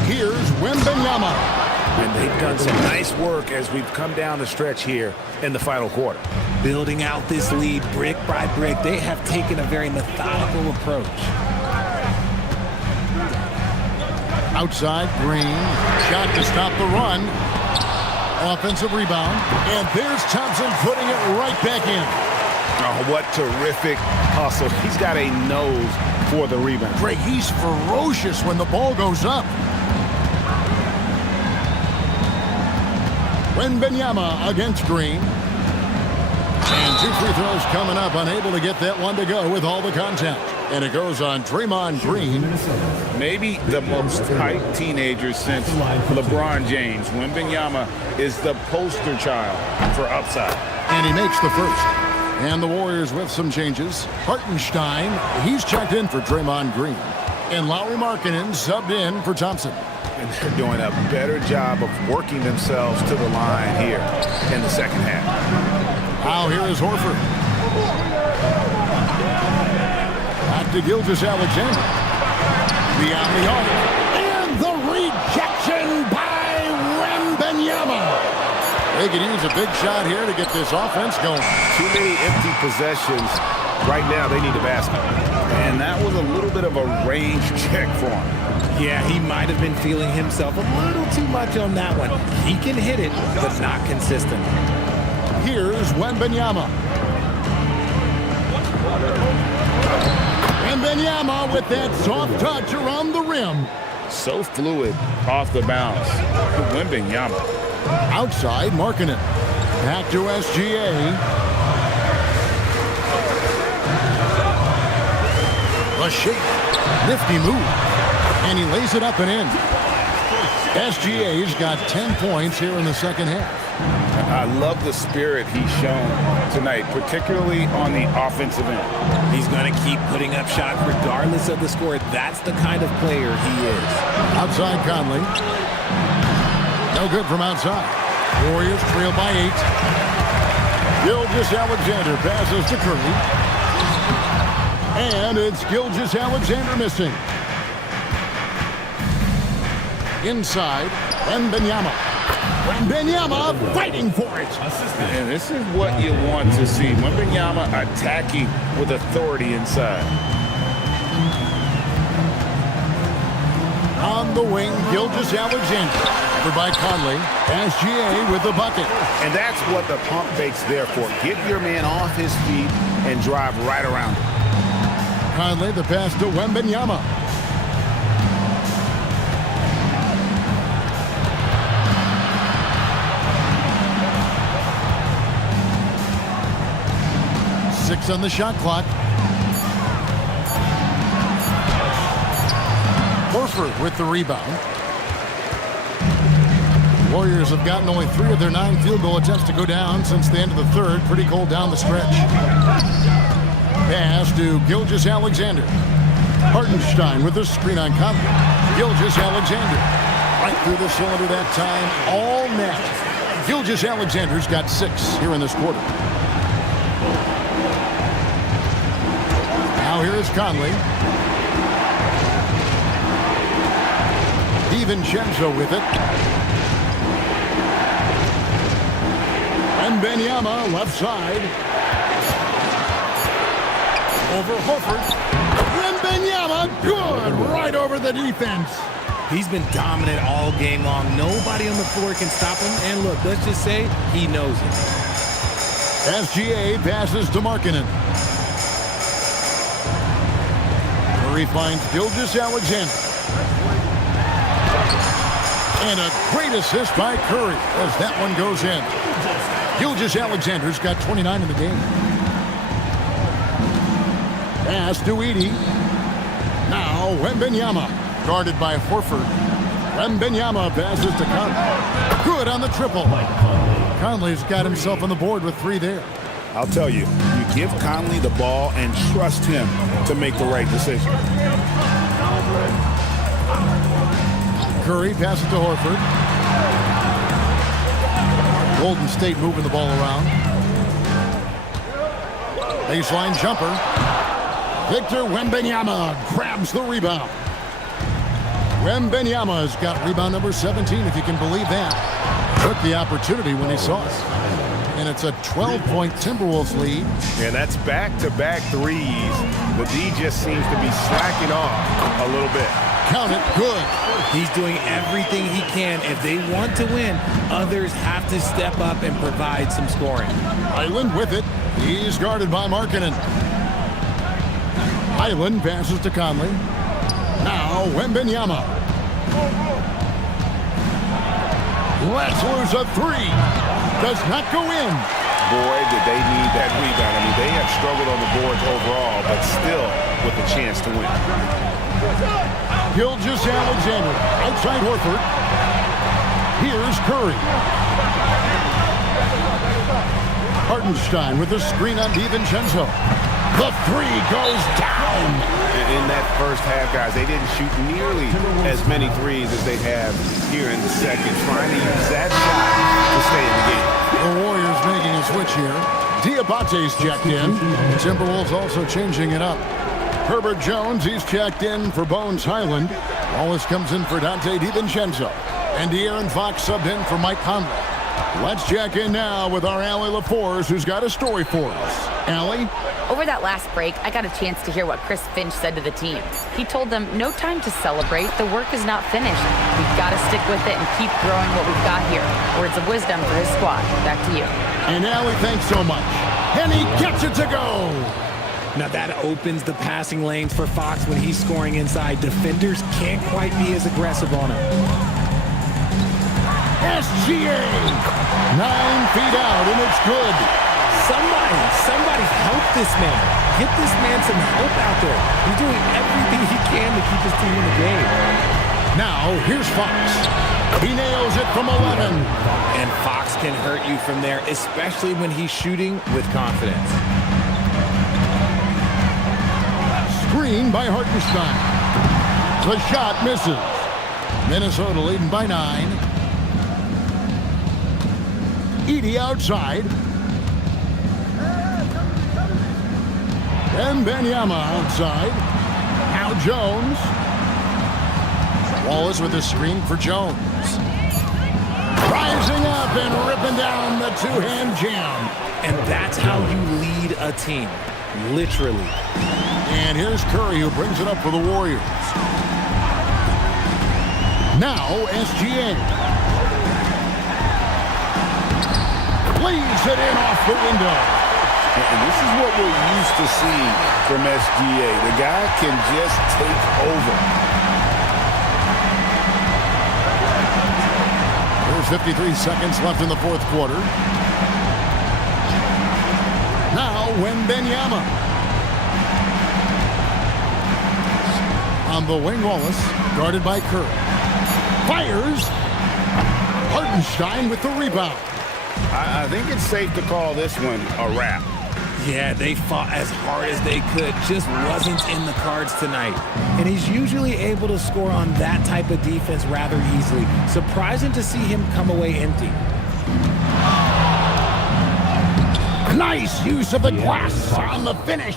Here's Wembanyama. And they've done some nice work as we've come down the stretch here in the final quarter. Building out this lead brick by brick, they have taken a very methodical approach. Outside, Green. Shot to stop the run. Offensive rebound. And there's Thompson putting it right back in. Oh, what terrific hustle. He's got a nose for the rebound. Greg, he's ferocious when the ball goes up. Wembanyama against Green. And 2 free throws coming up. Unable to get that one to go with all the contact. And it goes on Draymond Green. Maybe the most hyped teenager since LeBron James. Wembanyama is the poster child for upside. And he makes the first. And the Warriors with some changes. Hartenstein, he's checked in for Draymond Green. And Lauri Markkanen subbed in for Thompson. And they're doing a better job of working themselves to the line here in the second half. Now here is Horford. Back to Gilgeous-Alexander. Beyond the arc. And the rejection by Wembanyama. They could use a big shot here to get this offense going. Too many empty possessions. Right now, they need a basket. And that was a little bit of a range check for him. Yeah, he might have been feeling himself a little too much on that one. He can hit it, but not consistent. Here's Wembanyama. Wembanyama with that soft touch around the rim. So fluid off the bounce. Wembanyama. Outside, Markkanen. Back to SGA. A shake. Nifty move. And he lays it up and in. SGA's got 10 points here in the second half. I love the spirit he's shown tonight, particularly on the offensive end. He's going to keep putting up shots regardless of the score. That's the kind of player he is. Outside Conley. No good from outside. Warriors trail by 8. Gilgeous-Alexander passes to Curry. And it's Gilgeous-Alexander missing. Inside, Wembanyama. Wembanyama fighting for it. And this is what you want to see. Wembanyama attacking with authority inside. On the wing, Gilgeous-Alexander. Over by Conley. SGA with the bucket. And that's what the pump fake's there for. Get your man off his feet and drive right around him. Conley, the pass to Wembanyama. Six on the shot clock. Horford with the rebound. Warriors have gotten only 3 of their 9 field goal attempts to go down since the end of the third. Pretty cold down the stretch. Pass to Gilgeous-Alexander. Hartenstein with the screen on Conley. Gilgeous-Alexander right through the cylinder that time. All net. Gilgeous-Alexander's got 6 here in this quarter. Now here is Conley. DiVincenzo with it. Wembanyama left side. Over Horford. Wembanyama, good, right over the defense. He's been dominant all game long. Nobody on the floor can stop him. And look, let's just say he knows it. SGA passes to Markkanen. Curry finds Gilgeous-Alexander. And a great assist by Curry as that one goes in. Gilgeous-Alexander's got 29 in the game. Pass to Edey. Now Wembanyama, guarded by Horford. Wembanyama passes to Conley. Good on the triple. Conley's got himself on the board with 3 there. I'll tell you, you give Conley the ball and trust him to make the right decision. Curry passes to Horford. Golden State moving the ball around. Baseline jumper. Victor Wembanyama grabs the rebound. Wembanyama's got rebound number 17, if you can believe that. Took the opportunity when he saw it. And it's a 12-point Timberwolves lead. And that's back-to-back threes. The D just seems to be slacking off a little bit. Count it, good. He's doing everything he can. If they want to win, others have to step up and provide some scoring. Highland with it. He's guarded by Markkanen. Highland passes to Conley. Now Wembanyama. Let's lose a 3. Does not go in. Boy, did they need that rebound. I mean, they have struggled on the boards overall, but still with a chance to win. Gilgeous-Alexander outside Horford. Here's Curry. Hartenstein with the screen on DiVincenzo. The 3 goes down. In that first half, guys, they didn't shoot nearly as many threes as they have here in the second, trying to use that shot to stay in the game. The Warriors making a switch here. Diabate's checked in. Timberwolves also changing it up. Herbert Jones, he's checked in for Bones Highland. Wallace comes in for Dante DiVincenzo. And De'Aaron Fox subbed in for Mike Conley. Let's check in now with our Allie LaForce, who's got a story for us. Allie? Over that last break, I got a chance to hear what Chris Finch said to the team. He told them, no time to celebrate. The work is not finished. We've got to stick with it and keep growing what we've got here. Words of wisdom for his squad. Back to you. And Allie, thanks so much. And he gets it to go. Now that opens the passing lanes for Fox when he's scoring inside. Defenders can't quite be as aggressive on him. SGA. 9 feet out, and it's good. Somebody help this man. Get this man some help out there. He's doing everything he can to keep his team in the game. Now, here's Fox. He nails it from 11. And Fox can hurt you from there, especially when he's shooting with confidence. Screen by Hartenstein. The shot misses. Minnesota leading by 9. Edey outside. Wembanyama outside. Now Jones. Wallace with a screen for Jones. Rising up and ripping down the two-hand jam. And that's how you lead a team. Literally. And here's Curry, who brings it up for the Warriors. Now SGA. Leads it in off the window. And this is what we're used to seeing from SGA. The guy can just take over. There's 53 seconds left in the fourth quarter. Now Wembanyama. On the wing, Wallace, guarded by Curry. Fires. Hartenstein with the rebound. I think it's safe to call this one a wrap. Yeah, they fought as hard as they could. Just wasn't in the cards tonight. And he's usually able to score on that type of defense rather easily. Surprising to see him come away empty. Nice use of the glass on the finish.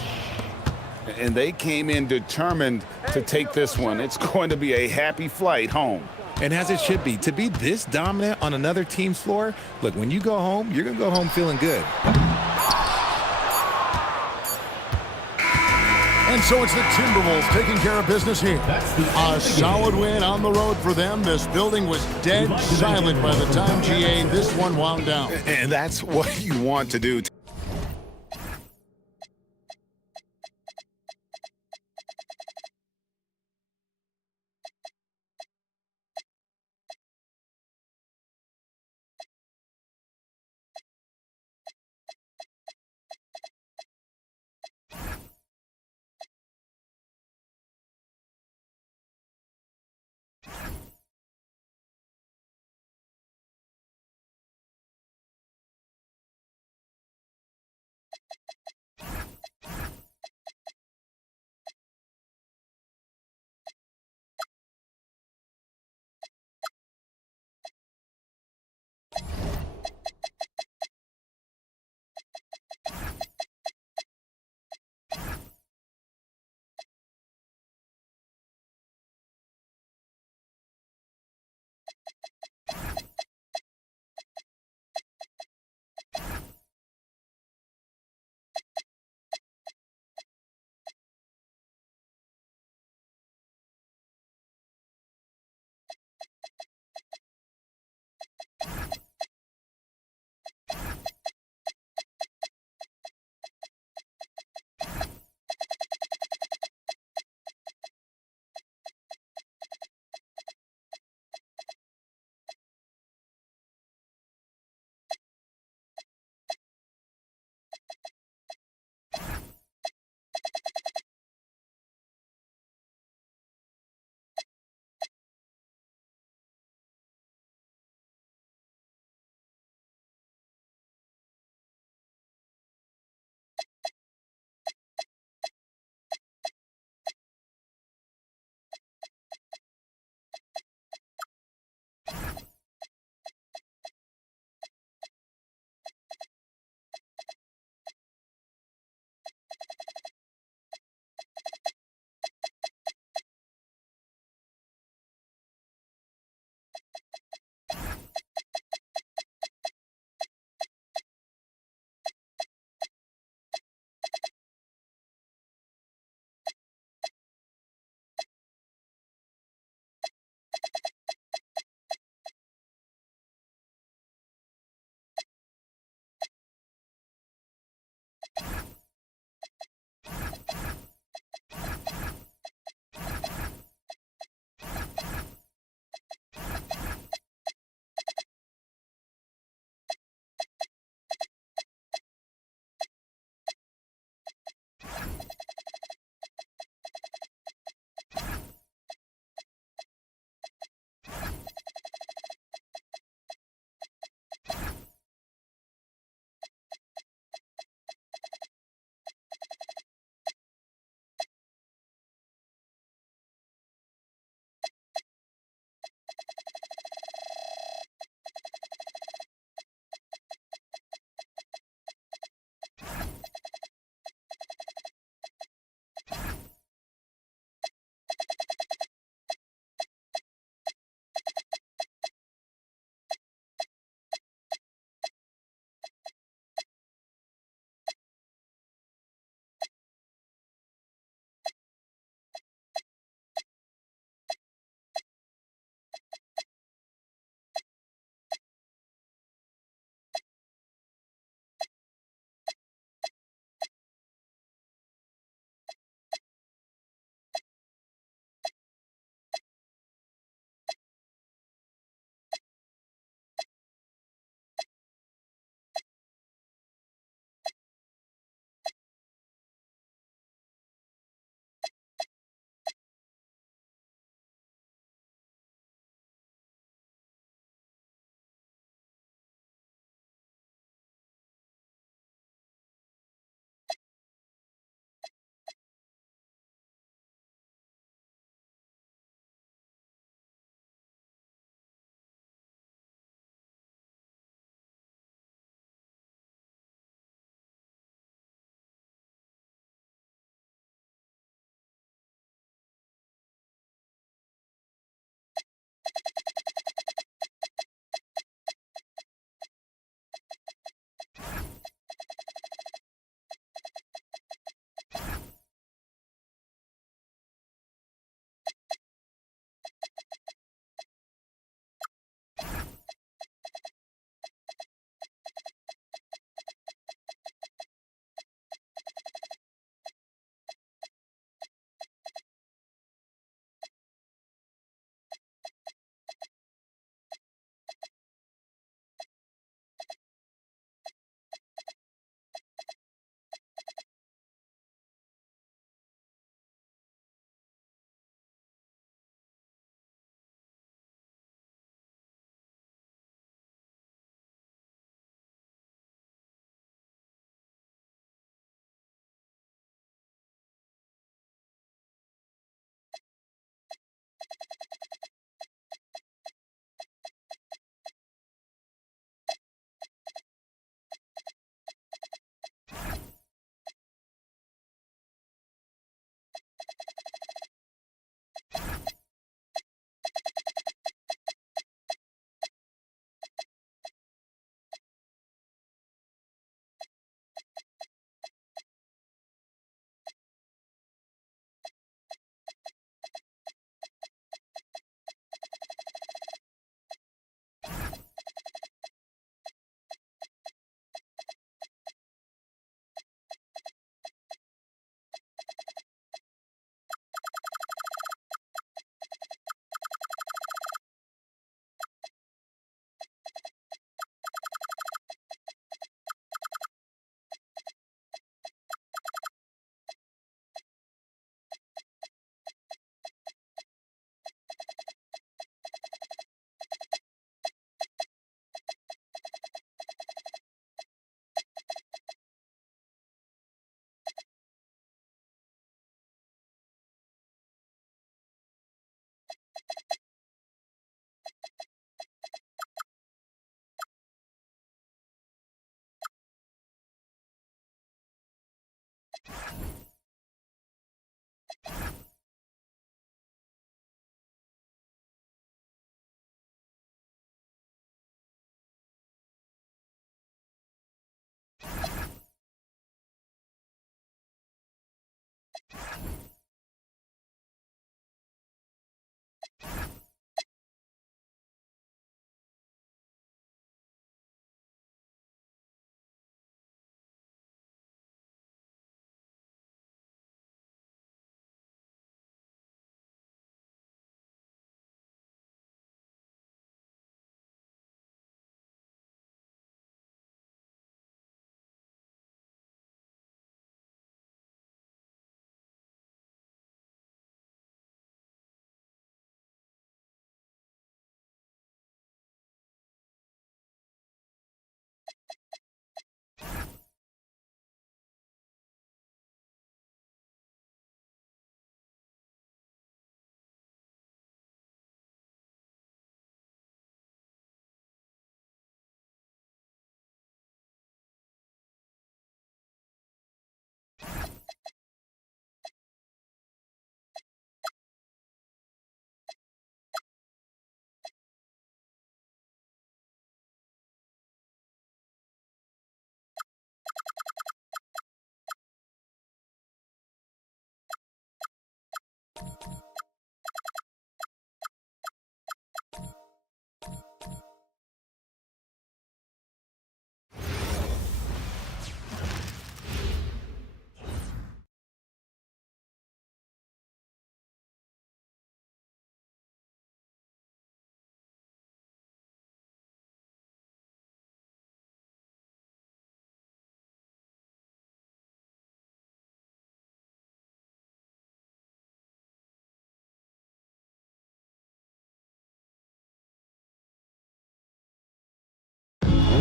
And they came in determined to take this one. It's going to be a happy flight home. And as it should be, to be this dominant on another team's floor, look, when you go home, you're going to go home feeling good. And so it's the Timberwolves taking care of business here. A solid win on the road for them. This building was dead silent by the time, GA, this one wound down. And that's what you want to do.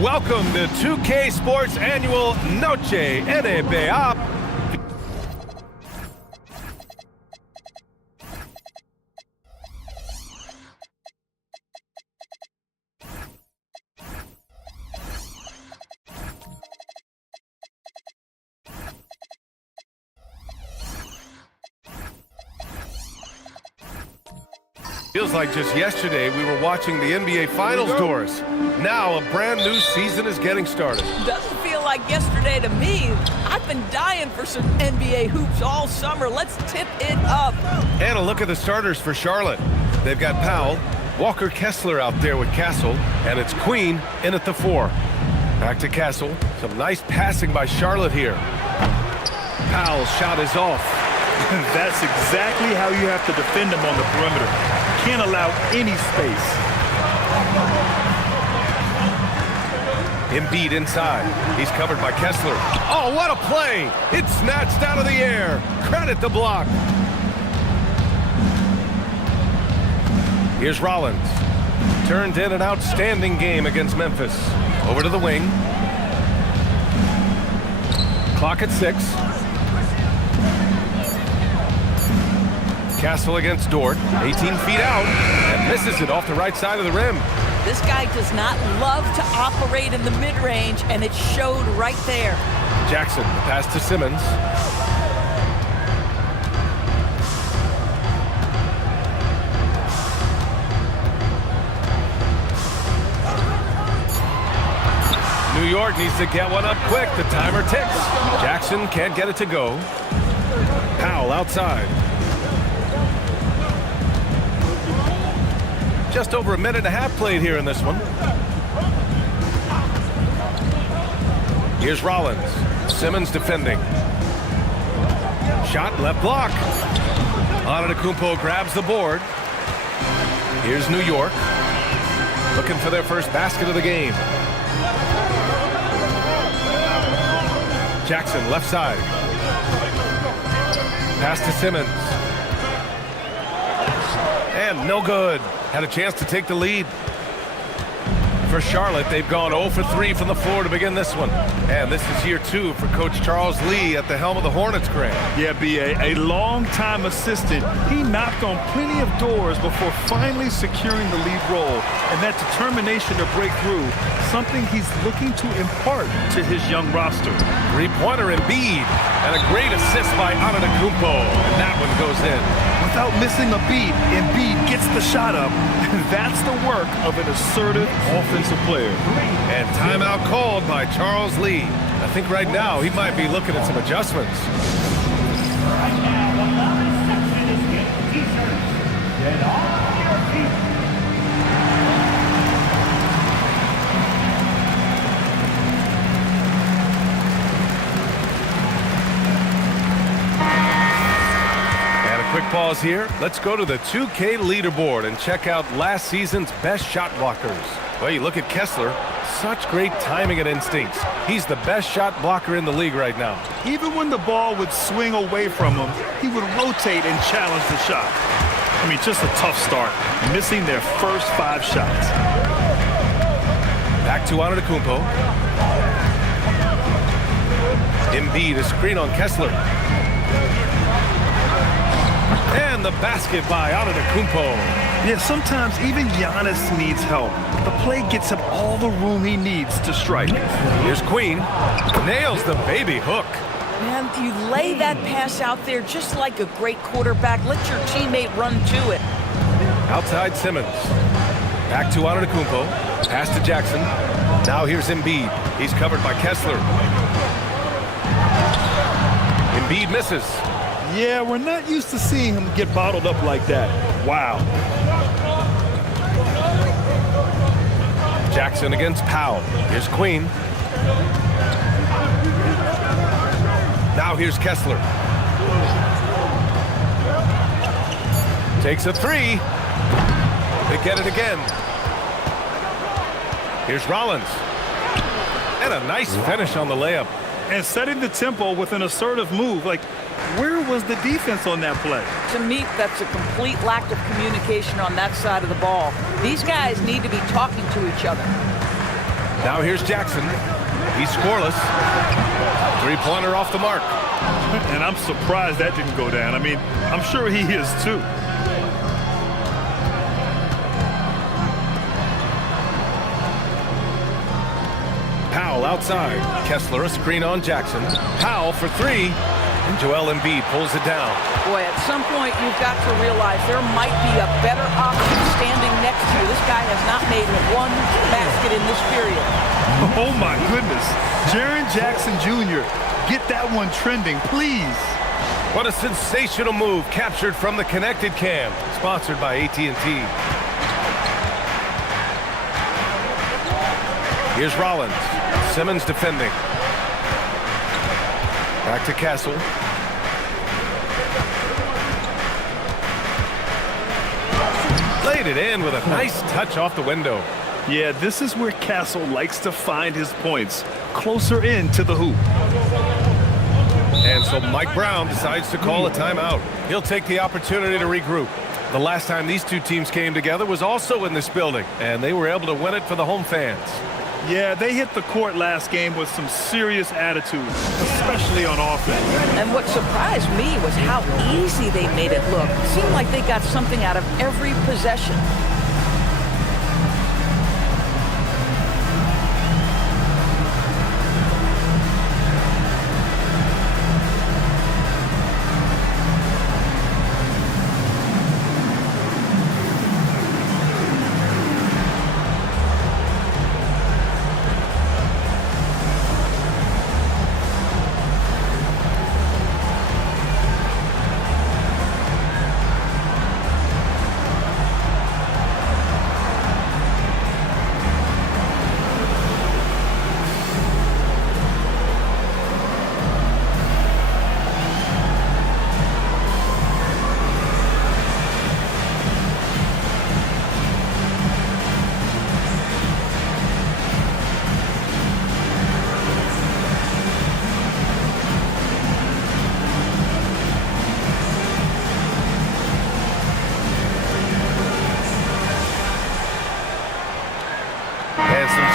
Welcome to 2K Sports Annual Noche NBA. Feels like just yesterday we were watching the NBA Finals, Doris. Now a brand new season is getting started. Doesn't feel like yesterday to me. I've been dying for some NBA hoops all summer. Let's tip it up. And a look at the starters for Charlotte. They've got Powell, Walker Kessler out there with Castle, and it's Queen in at the 4. Back to Castle. Some nice passing by Charlotte here. Powell's shot is off. That's exactly how you have to defend them on the perimeter. Can't allow any space. Embiid inside. He's covered by Kessler. Oh, what a play! It's snatched out of the air. Credit the block. Here's Rollins. Turned in an outstanding game against Memphis. Over to the wing. Clock at 6. Castle against Dort, 18 feet out, and misses it off the right side of the rim. This guy does not love to operate in the mid-range, and it showed right there. Jackson, the pass to Simmons. New York needs to get one up quick. The timer ticks. Jackson can't get it to go. Powell outside. Just over a minute and a half played here in this one. Here's Rollins. Simmons defending. Shot left block. Antetokounmpo grabs the board. Here's New York. Looking for their first basket of the game. Jackson left side. Pass to Simmons. And no good. Had a chance to take the lead. For Charlotte, they've gone 0 for 3 from the floor to begin this one. And this is year 2 for Coach Charles Lee at the helm of the Hornets, Grant. Yeah, B.A., a long-time assistant. He knocked on plenty of doors before finally securing the lead role. And that determination to break through, something he's looking to impart to his young roster. Three-pointer Embiid. And And a great assist by Antetokounmpo. And that one goes in. Without missing a beat, Embiid gets the shot up. And that's the work of an assertive offensive player. And timeout called by Charles Lee. I think right now he might be looking at some adjustments. Right now, the comment section is getting t-shirts. Get on your feet. Quick pause here. Let's go to the 2K leaderboard and check out last season's best shot blockers. Well, you look at Kessler. Such great timing and instincts. He's the best shot blocker in the league right now. Even when the ball would swing away from him, he would rotate and challenge the shot. I mean, just a tough start, missing their first 5 shots. Back to Antetokounmpo. Embiid, a screen on Kessler. And the basket by Antetokounmpo. Yeah, sometimes even Giannis needs help. The play gets him all the room he needs to strike. Here's Queen. Nails the baby hook. Man, you lay that pass out there just like a great quarterback. Let your teammate run to it. Outside Simmons. Back to Antetokounmpo. Pass to Jackson. Now here's Embiid. He's covered by Kessler. Embiid misses. Yeah, we're not used to seeing him get bottled up like that. Wow. Jackson against Powell. Here's Queen. Now here's Kessler. Takes a 3. They get it again. Here's Rollins. And a nice finish on the layup. And setting the tempo with an assertive move. Like, where was the defense on that play? To me, that's a complete lack of communication on that side of the ball. These guys need to be talking to each other. Now here's Jackson. He's scoreless. 3-pointer off the mark. And I'm surprised that didn't go down. I mean, I'm sure he is too. Powell outside. Kessler a screen on Jackson. Powell for 3. And Joel Embiid pulls it down. Boy, at some point you've got to realize there might be a better option standing next to you. This guy has not made 1 basket in this period. Oh my goodness. Jaren Jackson Jr., get that one trending, please. What a sensational move captured from the Connected Cam, sponsored by AT&T. Here's Rollins. Simmons defending. Back to Castle. Laid it in with a nice touch off the window. Yeah, this is where Castle likes to find his points, closer in to the hoop. And so Mike Brown decides to call a timeout. He'll take the opportunity to regroup. The last time these two teams came together was also in this building, and they were able to win it for the home fans. Yeah, they hit the court last game with some serious attitude, especially on offense. And what surprised me was how easy they made it look. It seemed like they got something out of every possession.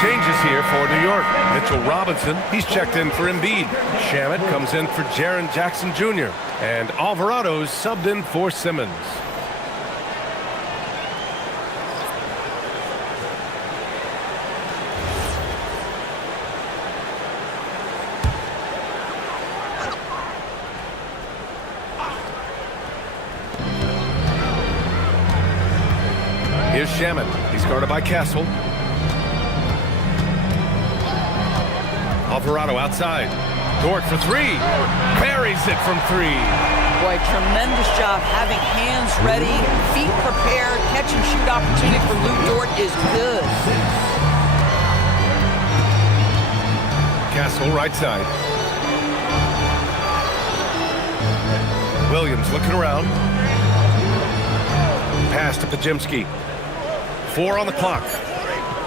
Changes here for New York. Mitchell Robinson, he's checked in for Embiid. Shamet comes in for Jaren Jackson Jr. And Alvarado's subbed in for Simmons. Here's Shaman. He's guarded by Castle. Alvarado outside. Dort for three. Buries it from three. Boy, tremendous job having hands ready, feet prepared, catch and shoot opportunity for Luke Dort is good. Castle right side. Williams looking around. Pass to Podziemski. 4 on the clock.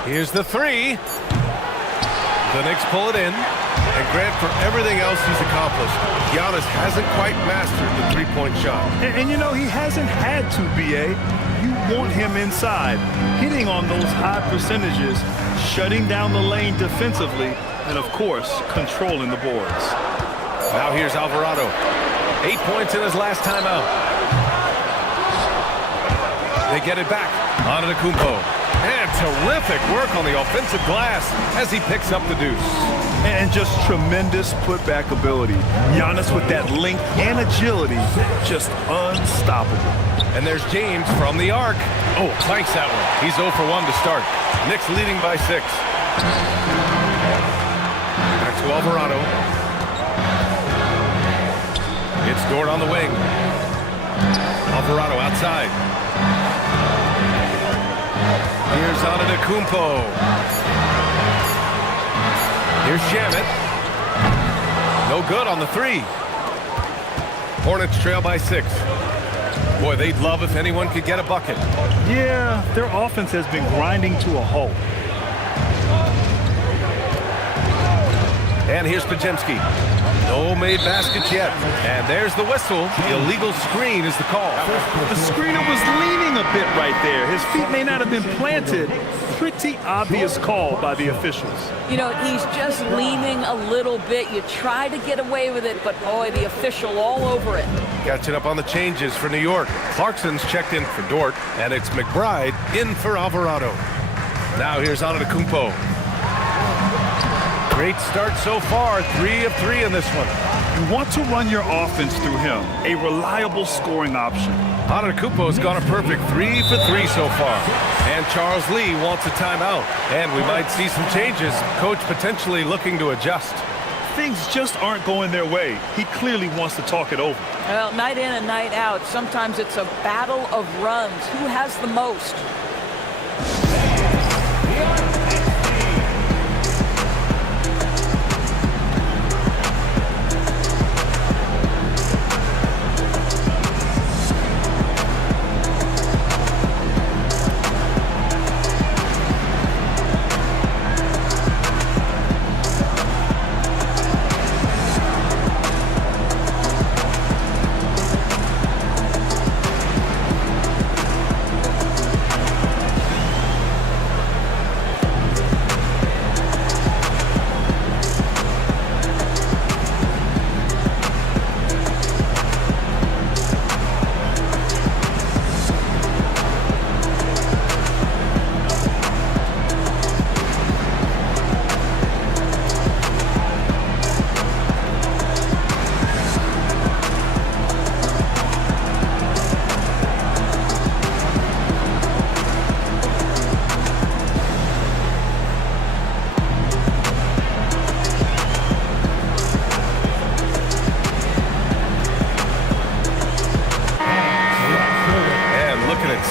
Here's the three. The Knicks pull it in. And Grant, for everything else he's accomplished, Giannis hasn't quite mastered the three-point shot. And you know, he hasn't had to, B.A. You want him inside, hitting on those high percentages, shutting down the lane defensively, and, of course, controlling the boards. Now here's Alvarado. 8 points in his last timeout. They get it back. Antetokounmpo. And terrific work on the offensive glass as he picks up the deuce. And just tremendous putback ability. Giannis with that length and agility, just unstoppable. And there's James from the arc. Oh, clanks that one. He's 0 for 1 to start. Knicks leading by 6. Back to Alvarado. It's Dort on the wing. Alvarado outside. Here's Antetokounmpo. Here's Shamet. No good on the three. Hornets trail by 6. Boy, they'd love if anyone could get a bucket. Yeah, their offense has been grinding to a halt. And here's Podziemski. No made baskets yet. And there's the whistle. The illegal screen is the call. The screener was leaning a bit right there. His feet may not have been planted. Pretty obvious call by the officials. You know, he's just leaning a little bit. You try to get away with it, but boy, the official all over it. Catching up on the changes for New York. Clarkson's checked in for Dort, and it's McBride in for Alvarado. Now here's Antetokounmpo. Great start so far, 3 of 3 in this one. You want to run your offense through him, a reliable scoring option. Antetokounmpo's gone a perfect 3 for 3 so far. And Charles Lee wants a timeout. And we might see some changes. Coach potentially looking to adjust. Things just aren't going their way. He clearly wants to talk it over. Well, night in and night out, sometimes it's a battle of runs. Who has the most?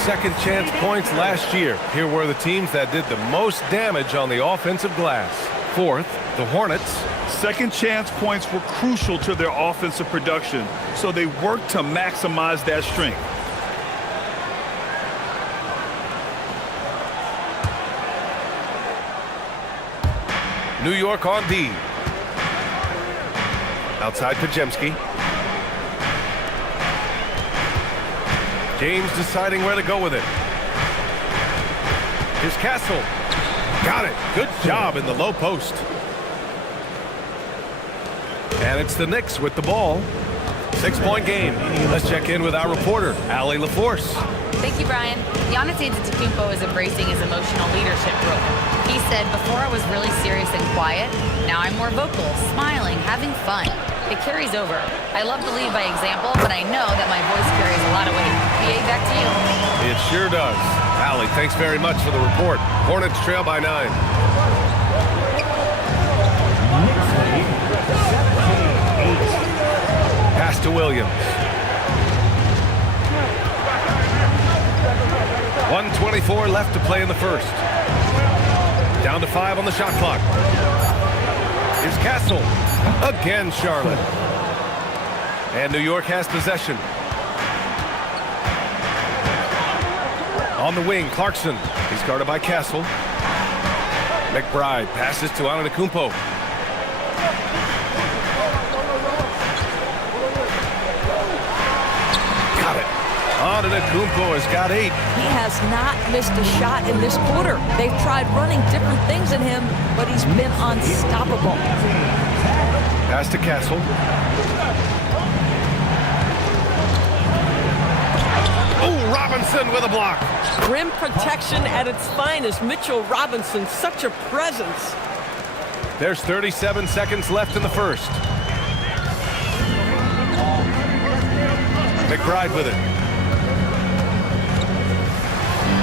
Second chance points last year. Here were the teams that did the most damage on the offensive glass. Fourth, the Hornets. Second chance points were crucial to their offensive production, so they worked to maximize that strength. New York on D. Outside Podziemski. James deciding where to go with it. Here's Castle. Got it. Good job in the low post. And it's the Knicks with the ball. 6-point game. Let's check in with our reporter, Allie LaForce. Thank you, Brian. Giannis Antetokounmpo is embracing his emotional leadership role. He said, "Before I was really serious and quiet. Now I'm more vocal, smiling, having fun. It carries over. I love to lead by example, but I know that my voice carries a lot of weight. BA, back to you. It sure does. Allie, thanks very much for the report. Hornets trail by 9. Pass to Williams. 1:24 left to play in the first. Down to 5 on the shot clock. Here's Castle. Again, Charlotte. And New York has possession. On the wing, Clarkson. He's guarded by Castle. McBride passes to Antetokounmpo. Got it. Antetokounmpo has got 8. He has not missed a shot in this quarter. They've tried running different things in him, but he's been unstoppable. Pass to Castle. Oh, Robinson with a block. Rim protection at its finest. Mitchell Robinson, such a presence. There's 37 seconds left in the first. McBride with it.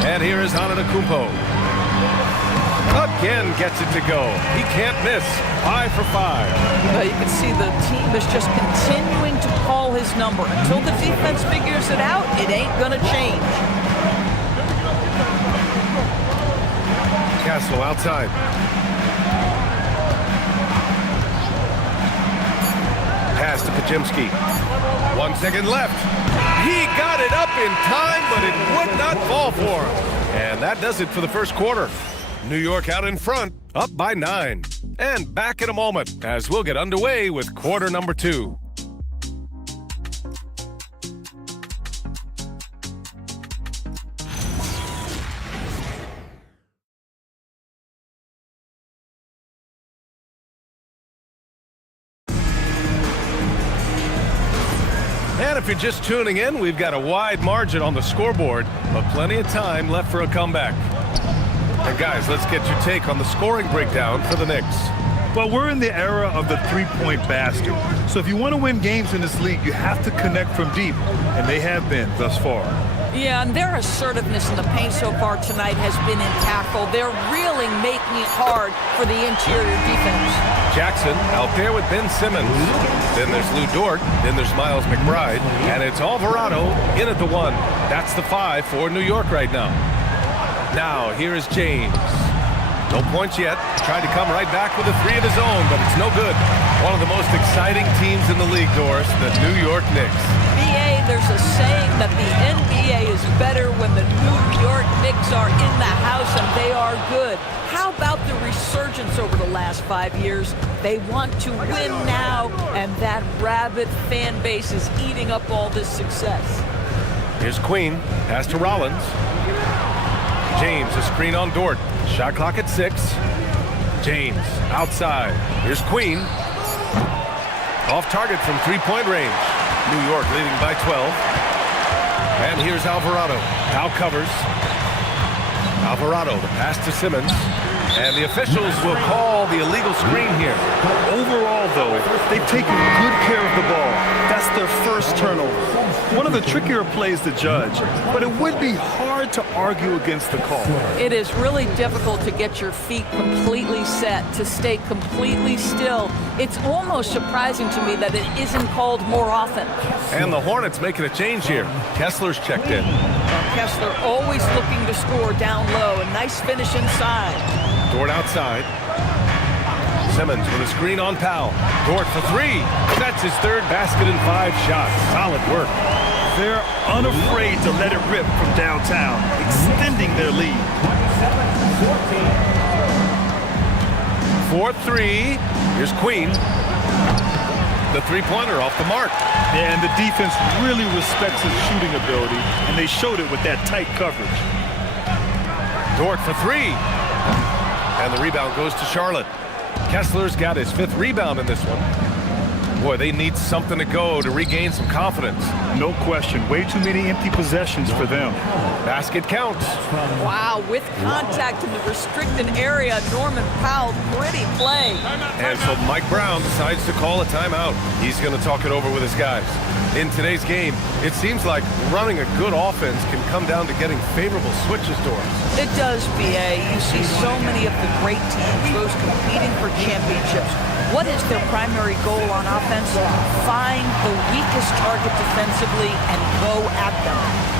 And here is Antetokounmpo. Again gets it to go. He can't miss. 5 for 5. You can see the team is just continuing to call his number. Until the defense figures it out, it ain't going to change. Castle outside. Pass to Podziemski. 1 second left. He got it up in time, but it would not fall for him. And that does it for the first quarter. New York out in front, up by 9. And back in a moment as we'll get underway with quarter number 2. And if you're just tuning in, we've got a wide margin on the scoreboard, but plenty of time left for a comeback. And guys, let's get your take on the scoring breakdown for the Knicks. Well, we're in the era of the three-point basket. So if you want to win games in this league, you have to connect from deep, and they have been thus far. Yeah, and their assertiveness in the paint so far tonight has been impactful. They're really making it hard for the interior defense. Jackson out there with Ben Simmons. Then there's Lou Dort. Then there's Miles McBride. And it's Alvarado in at the 1. That's the 5 for New York right now. Now, here is James. No points yet. Tried to come right back with a 3 of his own, but it's no good. One of the most exciting teams in the league, Doris, the New York Knicks. BA, there's a saying that the NBA is better when the New York Knicks are in the house, and they are good. How about the resurgence over the last 5 years? They want to win now, and that rabid fan base is eating up all this success. Here's Queen. Pass to Rollins. James, a screen on Dort. Shot clock at 6. James, outside. Here's Queen. Off target from three-point range. New York leading by 12. And here's Alvarado. Now covers. Alvarado, the pass to Simmons. And the officials will call the illegal screen here. Overall, though, they've taken good care of the ball. That's their first turnover. One of the trickier plays to judge, but it would be hard to argue against the call. It is really difficult to get your feet completely set, to stay completely still. It's almost surprising to me that it isn't called more often. And the Hornets making a change here. Kessler's checked in. Kessler always looking to score down low. A nice finish inside. Dort outside. Simmons with a screen on Powell. Dort for 3. That's his third basket in 5 shots. Solid work. They're unafraid to let it rip from downtown, extending their lead. 4-3. Here's Queen. The three-pointer off the mark. Yeah, and the defense really respects his shooting ability, and they showed it with that tight coverage. Dort for 3. And the rebound goes to Charlotte. Kessler's got his 5th rebound in this one. Boy, they need something to go to regain some confidence. No question. Way too many empty possessions for them. Basket counts. Wow, with contact in the restricted area, Norman Powell, pretty play. And so Mike Brown decides to call a timeout. He's going to talk it over with his guys. In today's game, it seems like running a good offense can come down to getting favorable switches doors. It does, B.A. You see so many of the great teams, those competing for championships. What is their primary goal on offense? Find the weakest target defensively and go at them.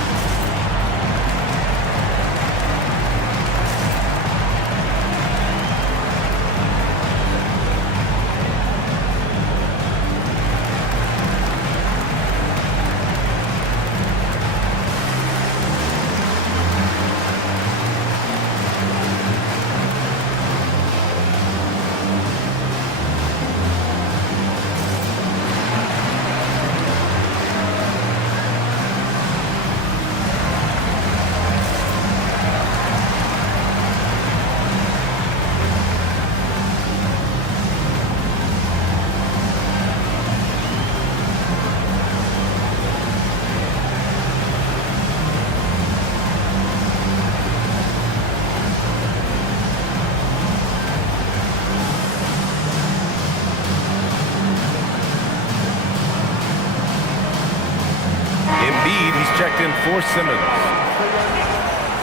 Checked in for Simmons.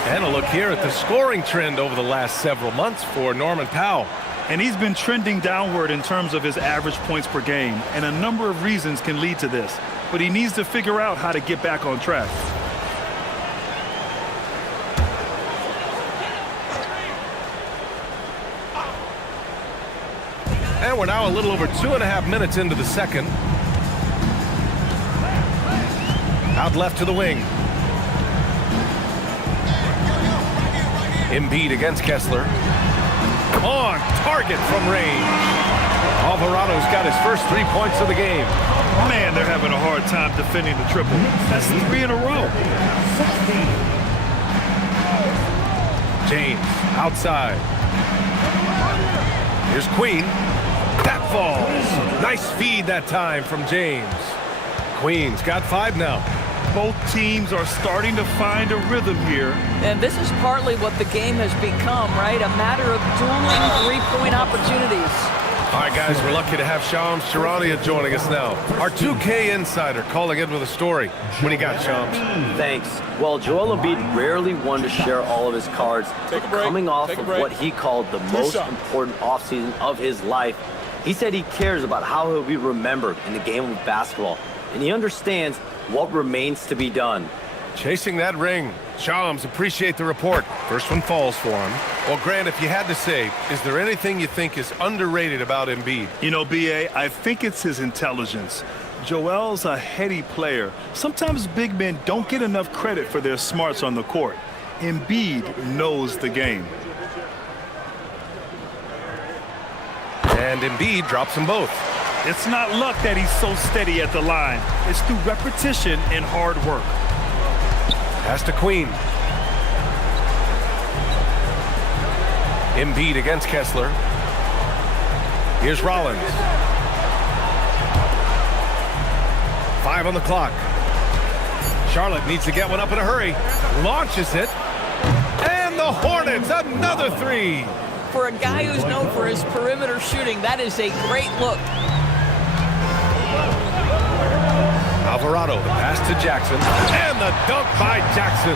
And a look here at the scoring trend over the last several months for Norman Powell. And he's been trending downward in terms of his average points per game. And a number of reasons can lead to this. But he needs to figure out how to get back on track. And we're now a little over 2.5 minutes into the second. Out left to the wing. Embiid against Kessler. On target from range. Alvarado's got his first 3 points of the game. Man, they're having a hard time defending the triple. That's 3 in a row. James outside. Here's Queen. That falls. Nice feed that time from James. Queen's got 5 now. Both teams are starting to find a rhythm here. And this is partly what the game has become, right? A matter of dueling three-point opportunities. All right, guys, we're lucky to have Shams Charania joining us now. Our 2K insider calling in with a story. What do you got, Shams? Thanks. Well, Joel Embiid rarely wanted to share all of his cards. Coming off of what he called the most important offseason of his life, he said he cares about how he'll be remembered in the game of basketball. And he understands what remains to be done. Chasing that ring. Shams, appreciate the report. First one falls for him. Well, Grant, if you had to say, is there anything you think is underrated about Embiid? You know, B.A., I think it's his intelligence. Joel's a heady player. Sometimes big men don't get enough credit for their smarts on the court. Embiid knows the game. And Embiid drops them both. It's not luck that he's so steady at the line. It's through repetition and hard work. Pass to Queen. Embiid against Kessler. Here's Rollins. 5 on the clock. Charlotte needs to get one up in a hurry. Launches it. And the Hornets, another 3. For a guy who's known for his perimeter shooting, that is a great look. Alvarado, the pass to Jackson, and the dunk by Jackson.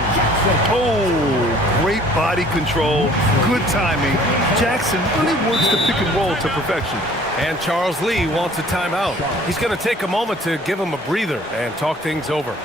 Oh, great body control, good timing. Jackson really works the pick and roll to perfection. And Charles Lee wants a timeout. He's going to take a moment to give him a breather and talk things over.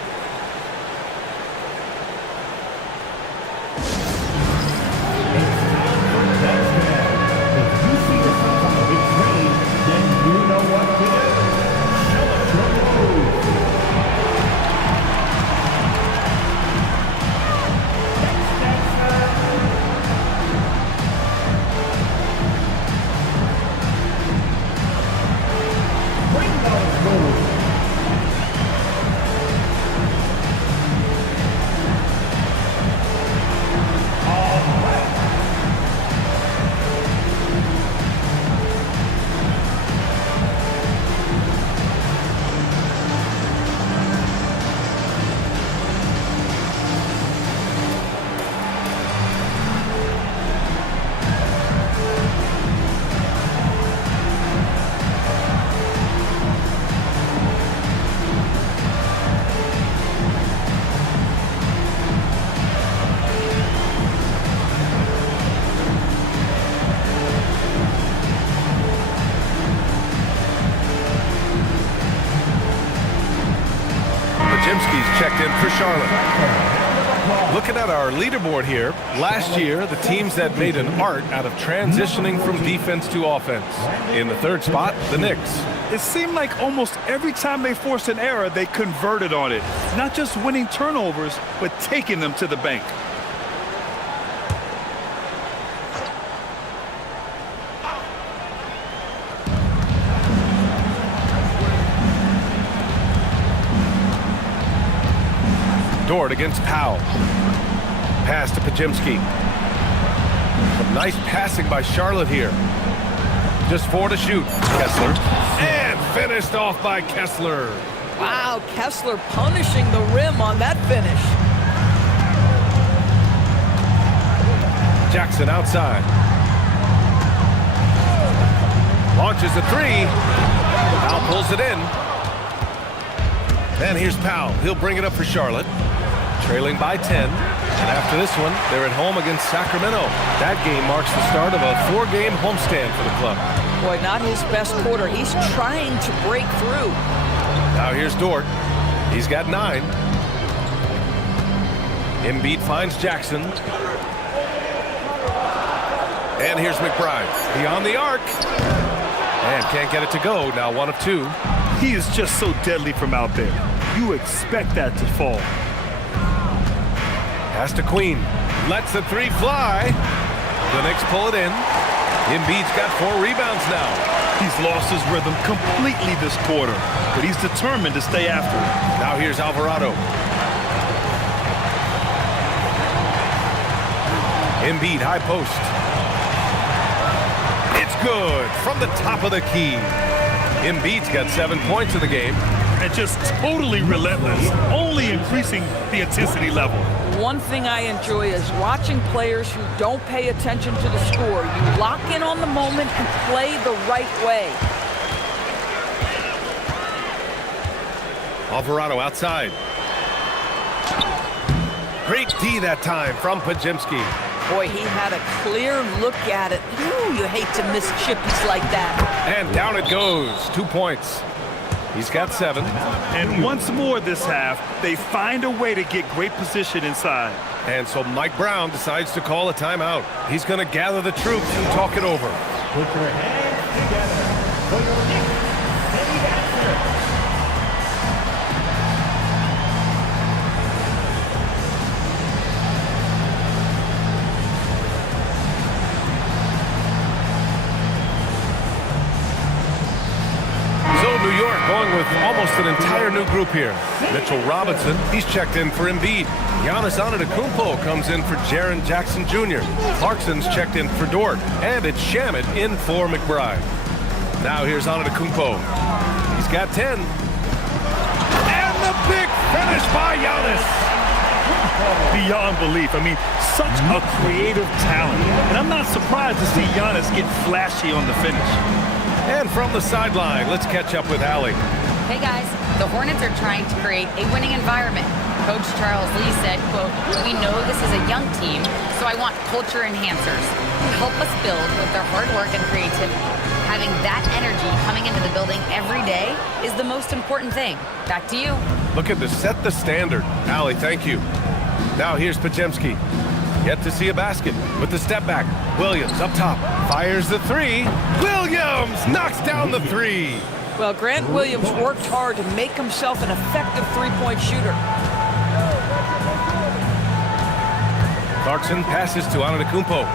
Pajimski's checked in for Charlotte. Looking at our leaderboard here, last year, the teams that made an art out of transitioning from defense to offense. In the third spot, the Knicks. It seemed like almost every time they forced an error, they converted on it. Not just winning turnovers, but taking them to the bank. Dort against Powell. Pass to Pajimski. Some nice passing by Charlotte here. Just 4 to shoot. Kessler. And finished off by Kessler. Wow, Kessler punishing the rim on that finish. Jackson outside. Launches a 3. Powell pulls it in. And here's Powell. He'll bring it up for Charlotte. Trailing by 10. And after this one, they're at home against Sacramento. That game marks the start of a 4-game homestand for the club. Boy, not his best quarter. He's trying to break through. Now here's Dort. He's got 9. Embiid finds Jackson. And here's McBride. Beyond the arc. And can't get it to go. Now 1 of 2. He is just so deadly from out there. You expect that to fall. Pass to Queen. Lets the 3 fly. The Knicks pull it in. Embiid's got 4 rebounds now. He's lost his rhythm completely this quarter, but he's determined to stay after it. Now here's Alvarado. Embiid, high post. It's good from the top of the key. Embiid's got 7 points in the game. And just totally relentless, only increasing the intensity level. One thing I enjoy is watching players who don't pay attention to the score. You lock in on the moment and play the right way. Alvarado outside. Great D that time from Pajimski. Boy, he had a clear look at it. Ooh, you hate to miss chippies like that. And down it goes. 2 points. He's got 7. And once more this half, they find a way to get great position inside. And so Mike Brown decides to call a timeout. He's going to gather the troops and talk it over. Put your hands together for your Knicks city answer. New York going with almost an entire new group here. Mitchell Robinson, he's checked in for Embiid. Giannis Antetokounmpo comes in for Jaren Jackson Jr. Clarkson's checked in for Dort. And it's Shamet in for McBride. Now here's Antetokounmpo. He's got 10. And the big finish by Giannis. Beyond belief. I mean, such a creative talent. And I'm not surprised to see Giannis get flashy on the finish. And from the sideline, let's catch up with Allie. Hey guys, the Hornets are trying to create a winning environment. Coach Charles Lee said, quote, "We know this is a young team, so I want culture enhancers who help us build with their hard work and creativity. Having that energy coming into the building every day is the most important thing." Back to you. Looking to set the standard. Allie, thank you. Now here's Pajimski. Yet to see a basket with the step back. Williams up top. Fires the 3. Williams knocks down the 3. Well, Grant Williams worked hard to make himself an effective three-point shooter. Clarkson passes to Antetokounmpo.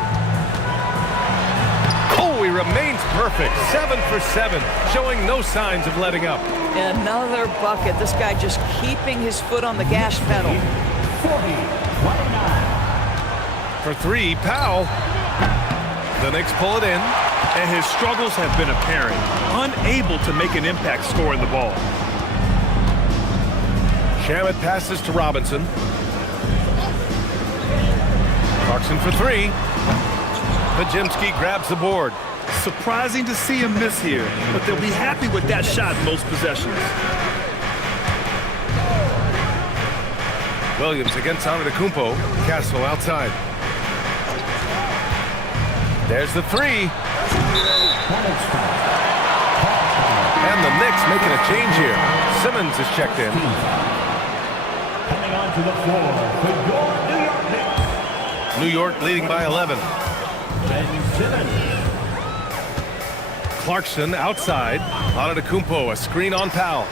Oh, he remains perfect. 7 for 7, showing no signs of letting up. Another bucket. This guy just keeping his foot on the gas pedal. 40-29. For 3, Powell. The Knicks pull it in. And his struggles have been apparent. Unable to make an impact scoring the ball. Shamet passes to Robinson. Clarkson for 3. Pajimski grabs the board. Surprising to see him miss here, but they'll be happy with that shot most possessions. Williams against Antetokounmpo. Castle outside. There's the 3. And the Knicks making a change here. Simmons is checked in. Coming onto the floor for your New York Knicks, New York leading by 11. Ben Simmons. Clarkson outside. Antetokounmpo, a screen on Powell.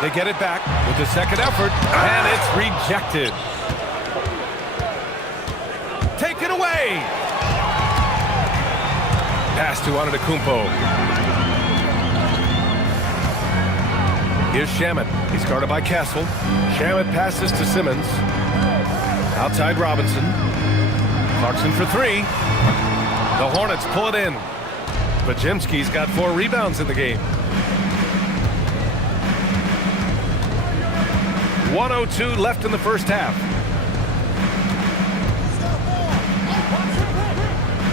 They get it back with the second effort, and it's rejected. Take it away. Pass to Antetokounmpo. Here's Shamet. He's guarded by Castle. Shamet passes to Simmons. Outside Robinson. Clarkson for three. The Hornets pull it in. Podziemski's got 4 rebounds in the game. 1:02 left in the first half.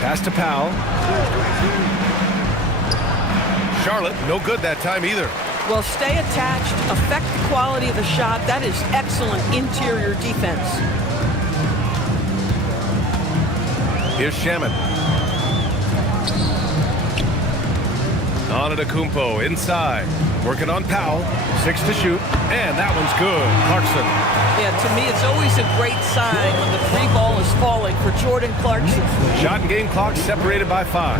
Pass to Powell. Charlotte, no good that time either. Well, stay attached, affect the quality of the shot. That is excellent interior defense. Here's Shamet. Antetokounmpo inside. Working on Powell. 6 to shoot. And that one's good. Clarkson. Yeah, to me, it's always a great sign when the free ball is falling for Jordan Clarkson. Shot and game clock separated by 5.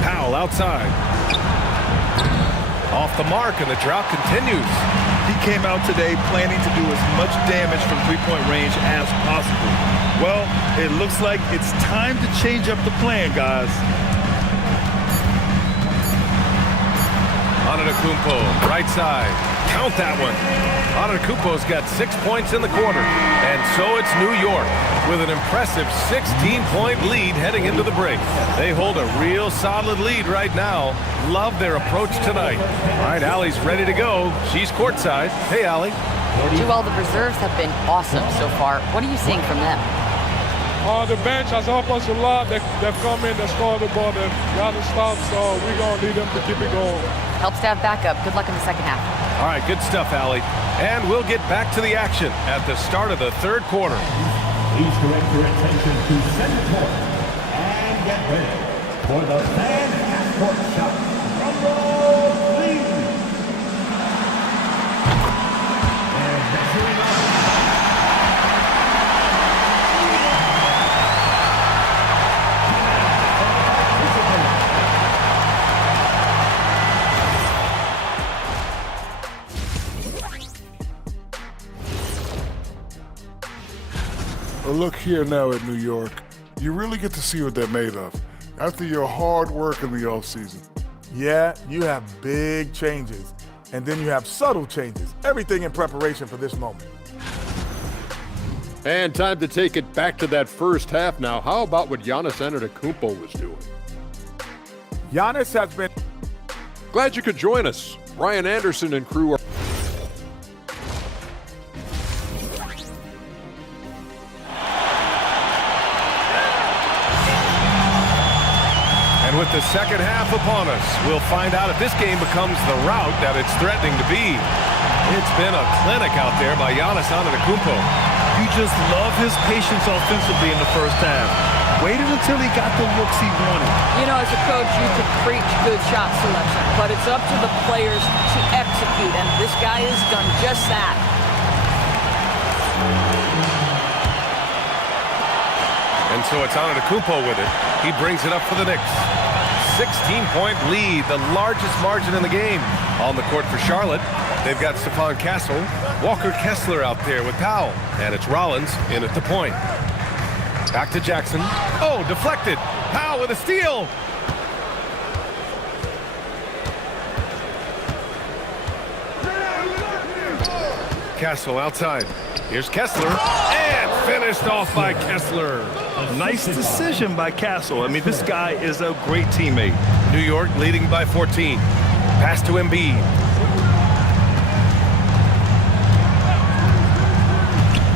Powell outside. Off the mark, and the drought continues. He came out today planning to do as much damage from three-point range as possible. Well, it looks like it's time to change up the plan, guys. Antetokounmpo, right side. Count that one. Antetokounmpo's got 6 points in the quarter. And so it's New York with an impressive 16-point lead heading into the break. They hold a real solid lead right now. Love their approach tonight. All right, Allie's ready to go. She's courtside. Hey, Allie. Joel, the reserves have been awesome so far. What are you seeing from them? The bench has helped us a lot. They've come in, they scored the ball, they've got to stop, so we're going to need them to keep it going. Helps to have backup. Good luck in the second half. All right, good stuff, Allie. And we'll get back to the action at the start of the third quarter. Please direct your attention to center court and get ready for the fan half-court shot. Rumble, please. And measuring up. But look here now at New York. You really get to see what they're made of after your hard work in the offseason. Yeah, you have big changes, and then you have subtle changes. Everything in preparation for this moment. And time to take it back to that first half now. How about what Giannis Antetokounmpo was doing? Giannis has been... Glad you could join us. Brian Anderson and crew are... And with the second half upon us, we'll find out if this game becomes the rout that it's threatening to be. It's been a clinic out there by Giannis Antetokounmpo. You just love his patience offensively in the first half. Waited until he got the looks he wanted. You know, as a coach, you can preach good shot selection, but it's up to the players to execute, and this guy has done just that. And so it's Antetokounmpo with it. He brings it up for the Knicks. 16-point lead, the largest margin in the game. On the court for Charlotte, they've got Stephon Castle, Walker Kessler out there with Powell, and it's Rollins in at the point. Back to Jackson. Oh, deflected. Powell with a steal. Castle outside. Here's Kessler, and finished off by Kessler. Nice decision by Castle. I mean, this guy is a great teammate. New York leading by 14. Pass to Embiid.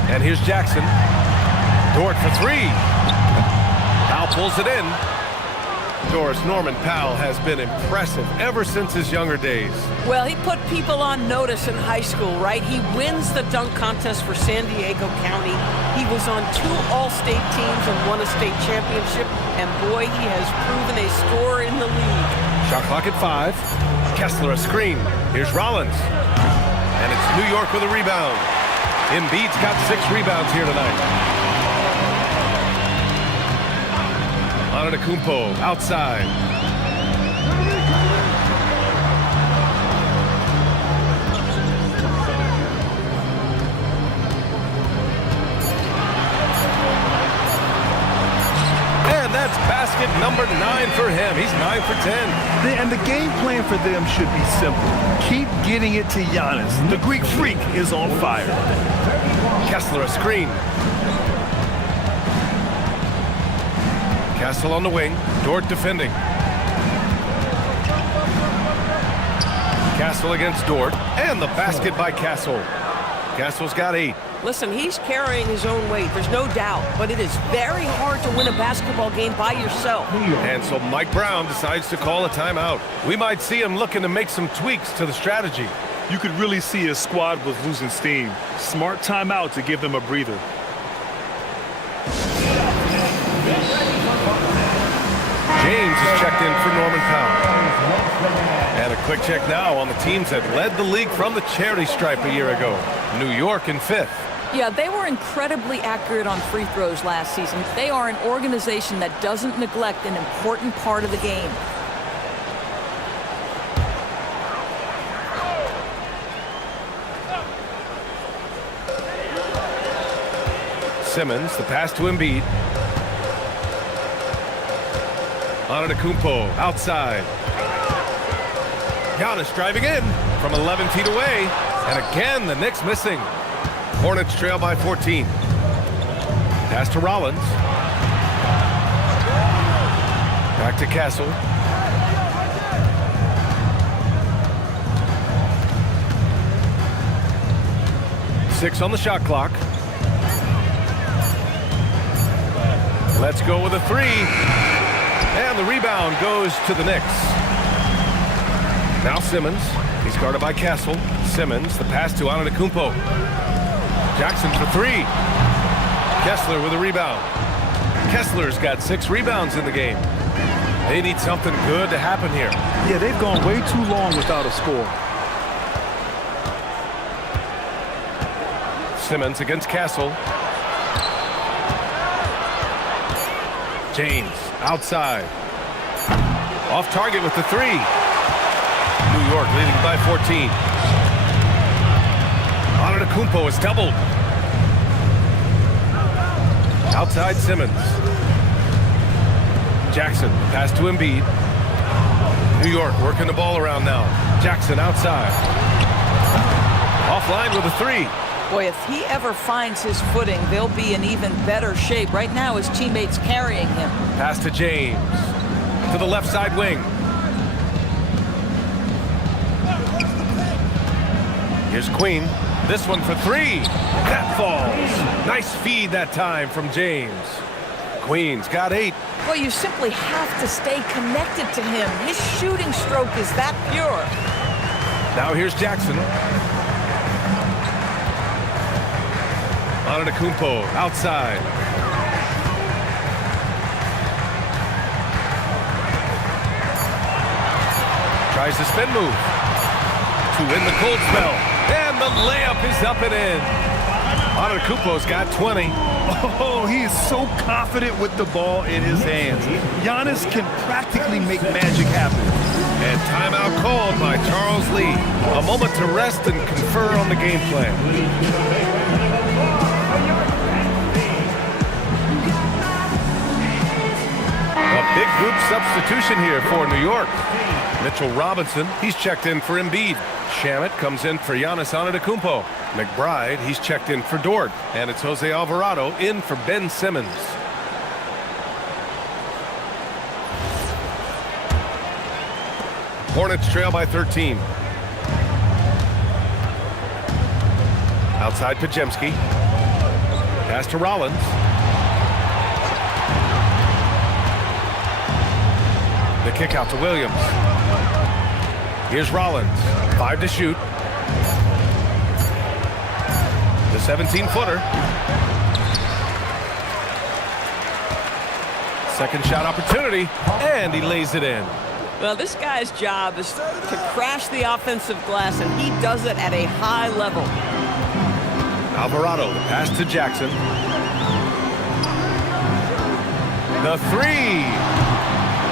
And here's Jackson. Dort for three. Powell pulls it in. Doris, Norman Powell has been impressive ever since his younger days. Well, he put people on notice in high school, right? He wins the dunk contest for San Diego County. He was on 2 All-State teams and won a state championship. And boy, he has proven a scorer in the league. Shot clock at 5. Kessler a screen. Here's Rollins. And it's New York with a rebound. Embiid's got 6 rebounds here tonight. Antetokounmpo outside. That's basket number 9 for him. He's 9 for 10. And the game plan for them should be simple. Keep getting it to Giannis. The Greek freak is on fire. Kessler a screen. Castle on the wing. Dort defending. Castle against Dort. And the basket by Castle. Castle's got 8. Listen, he's carrying his own weight, there's no doubt, but it is very hard to win a basketball game by yourself. And so Mike Brown decides to call a timeout. We might see him looking to make some tweaks to the strategy. You could really see his squad was losing steam. Smart timeout to give them a breather. James is checked in for Norman Powell. And a quick check now on the teams that led the league from the charity stripe a year ago. New York in 5th. Yeah, they were incredibly accurate on free throws last season. They are an organization that doesn't neglect an important part of the game. Simmons, the pass to Embiid. Antetokounmpo outside. Giannis driving in from 11 feet away. And again, the Knicks missing. Hornets trail by 14. Pass to Rollins. Back to Castle. Six on the shot clock. Let's go with a 3. And the rebound goes to the Knicks. Now Simmons. He's guarded by Castle. Simmons, the pass to Antetokounmpo. Jackson for 3. Kessler with a rebound. Kessler's got 6 rebounds in the game. They need something good to happen here. Yeah, they've gone way too long without a score. Simmons against Castle. James outside. Off target with the 3. New York leading by 14. Antetokounmpo is doubled. Outside Simmons. Jackson, pass to Embiid. New York working the ball around now. Jackson outside. Offline with a 3. Boy, if he ever finds his footing, they'll be in even better shape. Right now, his teammates carrying him. Pass to James. To the left side wing. Here's Queen. This one for 3. That falls. Nice feed that time from James. Queen's got 8. Well, you simply have to stay connected to him. His shooting stroke is that pure. Now here's Jackson. Antetokounmpo outside. Tries the spin move to win the cold spell. And the layup is up and in. Antetokounmpo's got 20. Oh, he is so confident with the ball in his hands. Giannis can practically make magic happen. And timeout called by Charles Lee. A moment to rest and confer on the game plan. A big group substitution here for New York. Mitchell Robinson, he's checked in for Embiid. Shamet comes in for Giannis Antetokounmpo. McBride, he's checked in for Dort. And it's Jose Alvarado in for Ben Simmons. Hornets trail by 13. Outside Podziemski. Pass to Rollins. The kick out to Williams. Here's Rollins. 5 to shoot. The 17-footer. Second shot opportunity. And he lays it in. Well, this guy's job is to crash the offensive glass, and he does it at a high level. Alvarado, the pass to Jackson. The three.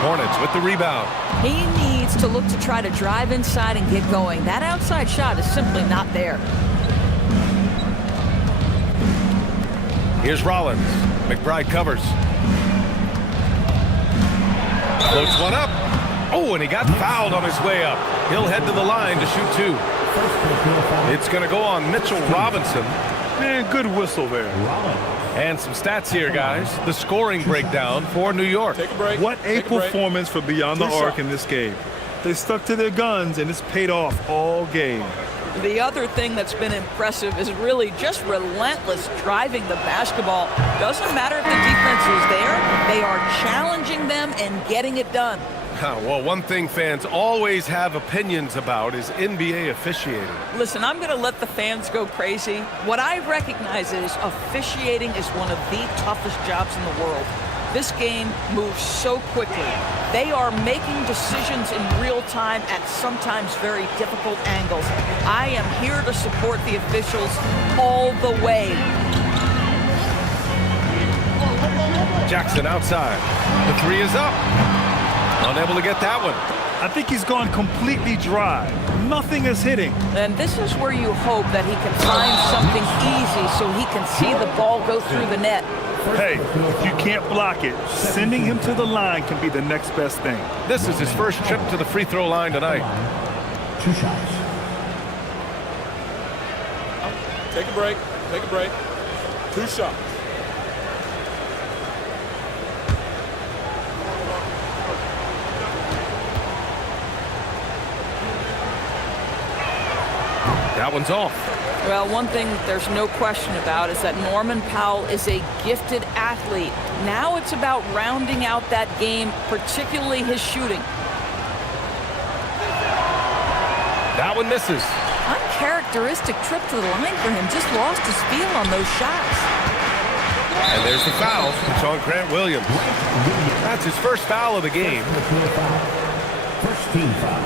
Hornets with the rebound. He needs to look to try to drive inside and get going. That outside shot is simply not there. Here's Rollins. McBride covers. Floats one up. Oh, and he got fouled on his way up. He'll head to the line to shoot two. It's going to go on Mitchell Robinson. Man, good whistle there. And some stats here, guys. The scoring breakdown for New York. Take a break. What a performance for Beyond the Arc in this game. They stuck to their guns, and it's paid off all game. The other thing that's been impressive is really just relentless driving the basketball. Doesn't matter if the defense is there, they are challenging them and getting it done. Well, one thing fans always have opinions about is NBA officiating. Listen, I'm going to let the fans go crazy. What I recognize is officiating is one of the toughest jobs in the world. This game moves so quickly. They are making decisions in real time at sometimes very difficult angles. I am here to support the officials all the way. Jackson outside. The three is up. Unable to get that one. I think he's gone completely dry. Nothing is hitting. And this is where you hope that he can find something easy so he can see the ball go through the net. Hey, if you can't block it, sending him to the line can be the next best thing. This is his first trip to the free throw line tonight. 2 shots. Take a break. Take a break. 2 shots. That one's off. Well, one thing there's no question about is that Norman Powell is a gifted athlete. Now it's about rounding out that game, particularly his shooting. That one misses. Uncharacteristic trip to the line for him. Just lost his feel on those shots. And there's the foul. It's on Grant Williams. That's his first foul of the game. First team foul.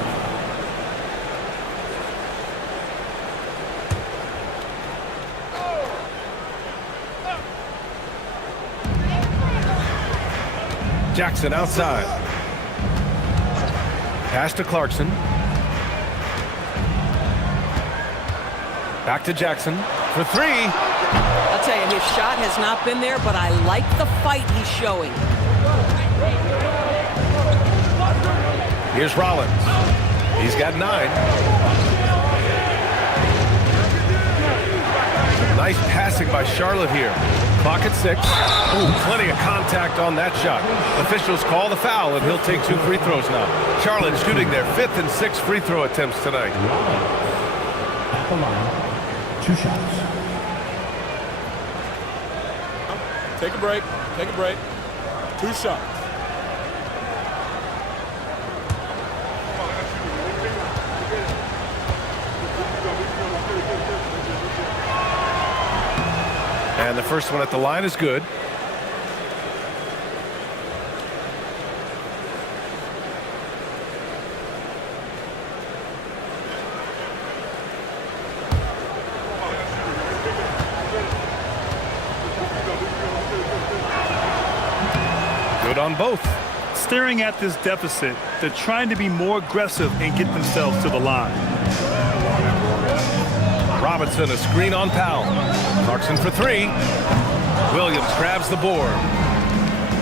Jackson outside. Pass to Clarkson. Back to Jackson for three. I'll tell you, his shot has not been there, but I like the fight he's showing. Here's Rollins. He's got 9. Nice passing by Charlotte here. Clock at 6. Ooh, plenty of contact on that shot. Officials call the foul, and he'll take 2 free throws now. Charlotte shooting their 5th and 6th free throw attempts tonight. At the line. 2 shots. Take a break. Take a break. 2 shots. And the first one at the line is good. Good on both. Staring at this deficit, they're trying to be more aggressive and get themselves to the line. Robinson, a screen on Powell. Clarkson for 3. Williams grabs the board.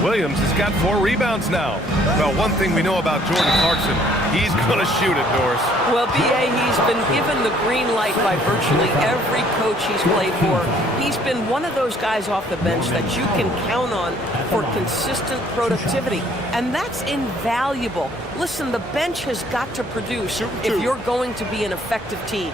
Williams has got 4 rebounds now. Well, one thing we know about Jordan Clarkson, he's going to shoot it, Doris. Well, B.A., he's been given the green light by virtually every coach he's played for. He's been one of those guys off the bench that you can count on for consistent productivity. And that's invaluable. Listen, the bench has got to produce if you're going to be an effective team.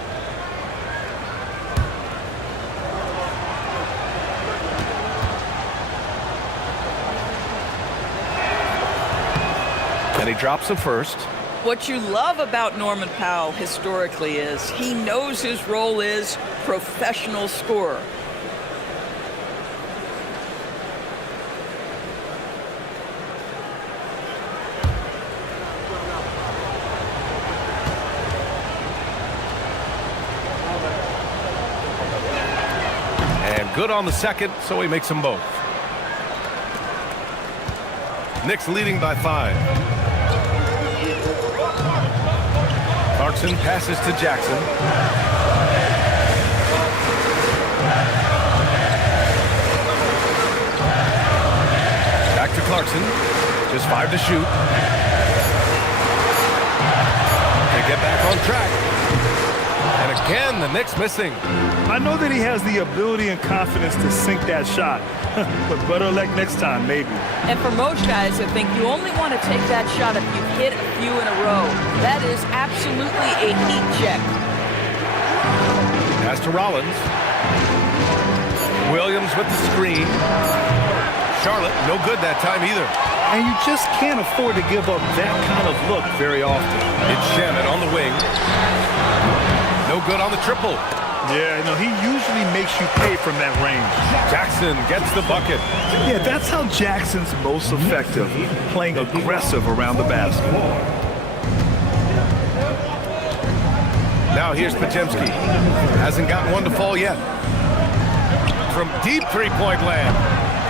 And he drops the first. What you love about Norman Powell historically is he knows his role is professional scorer. good on the second, so he makes them both. Knicks leading by 5. Clarkson passes to Jackson. Back to Clarkson. Just 5 to shoot. They get back on track. And again, the Knicks missing. I know that he has the ability and confidence to sink that shot, but better luck next time, maybe. And for most guys, I think you only want to take that shot if you hit a few in a row. That is absolutely a heat check. Pass to Rollins. Williams with the screen. Charlotte, no good that time either. And you just can't afford to give up that kind of look very often. It's Shamet on the wing. No good on the triple. Yeah, you know, he usually makes you pay from that range. Jackson gets the bucket. Yeah, that's how Jackson's most effective, playing aggressive around the basket. Now here's Podziemski. Hasn't gotten one to fall yet. From deep three-point land.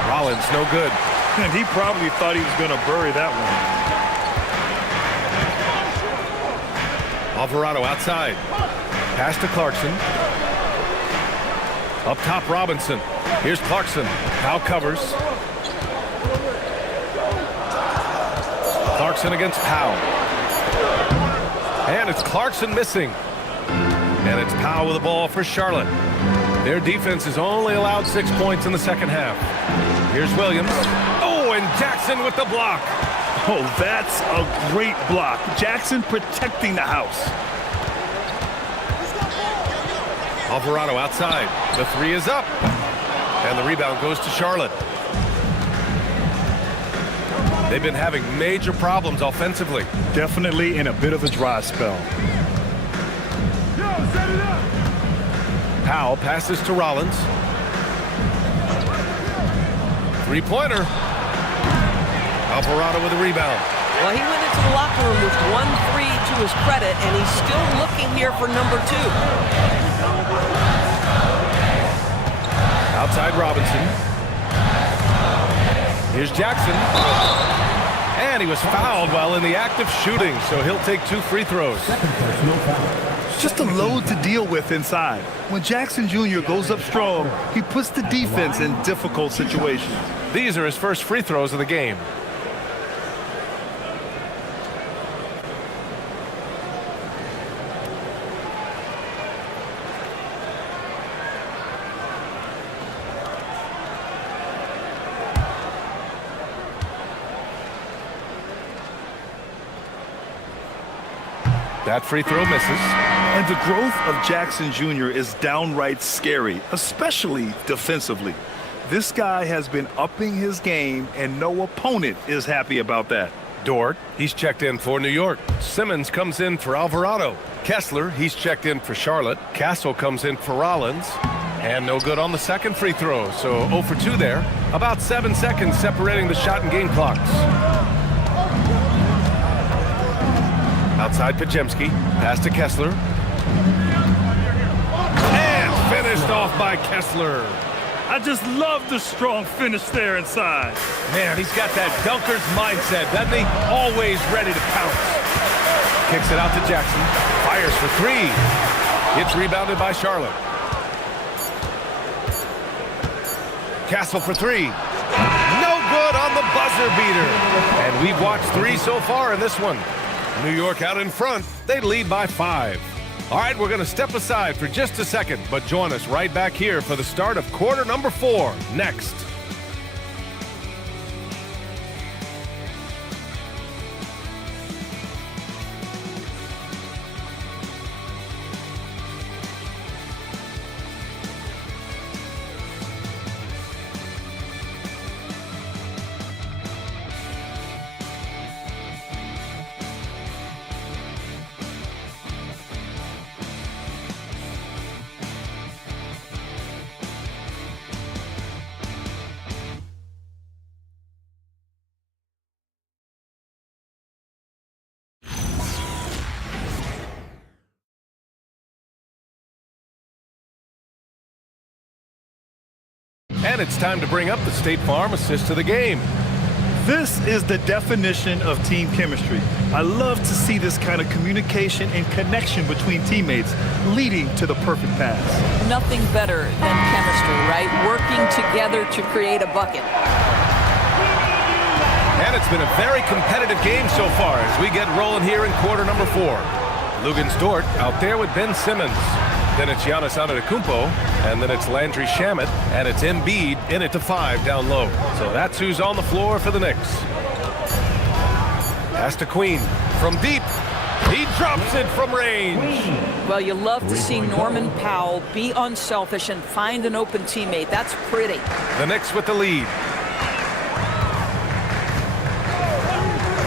Rollins, no good. And he probably thought he was going to bury that one. Alvarado outside. Pass to Clarkson. Up top, Robinson. Here's Clarkson. Powell covers. Clarkson against Powell. And it's Clarkson missing. And it's Powell with the ball for Charlotte. Their defense has only allowed 6 points in the second half. Here's Williams. Oh, and Jackson with the block. Oh, that's a great block. Jackson protecting the house. Alvarado outside. The three is up. And the rebound goes to Charlotte. They've been having major problems offensively. Definitely in a bit of a dry spell. Powell passes to Rollins. Three-pointer. Alvarado with a rebound. Well, he went into the locker room with 1-3 to his credit, and he's still looking here for number 2. Outside Robinson. Here's Jackson. And he was fouled while in the act of shooting, so he'll take 2 free throws. Just a load to deal with inside. When Jackson Jr. goes up strong, he puts the defense in difficult situations. These are his first free throws of the game. That free throw misses. And the growth of Jackson Jr. is downright scary, especially defensively. This guy has been upping his game, and no opponent is happy about that. Dort, he's checked in for New York. Simmons comes in for Alvarado. Kessler, he's checked in for Charlotte. Castle comes in for Rollins. And no good on the second free throw, so 0 for 2 there. About 7 seconds separating the shot and game clocks. Outside Podziemski, pass to Kessler. And finished off by Kessler. I just love the strong finish there inside. Man, he's got that dunker's mindset, doesn't he? Always ready to pounce. Kicks it out to Jackson. Fires for 3. It's rebounded by Charlotte. Castle for 3. No good on the buzzer beater. And we've watched 3 so far in this one. New York out in front. They lead by 5. All right, we're going to step aside for just a second, but join us right back here for the start of quarter number 4 next. And it's time to bring up the State Farm assist of the game. This is the definition of team chemistry. I love to see this kind of communication and connection between teammates leading to the perfect pass. Nothing better than chemistry, right? Working together to create a bucket. And it's been a very competitive game so far as we get rolling here in quarter number 4. Luguentz Dort out there with Ben Simmons. Then it's Giannis Antetokounmpo, and then it's Landry Shamet, and it's Embiid in it to 5 down low. So that's who's on the floor for the Knicks. Pass to Queen from deep. He drops it from range. Well, you love to see Norman Powell be unselfish and find an open teammate. That's pretty. The Knicks with the lead.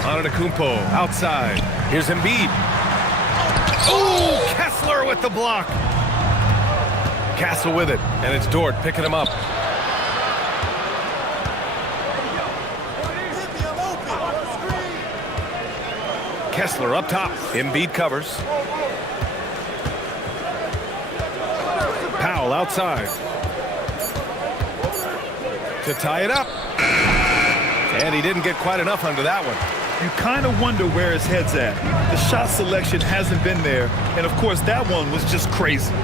Antetokounmpo outside. Here's Embiid. Oh, Kessler with the block. Castle with it, and it's Dort picking him up. Kessler up top. Embiid covers. Powell outside. To tie it up. And he didn't get quite enough under that one. You kind of wonder where his head's at. The shot selection hasn't been there, and of course that one was just crazy.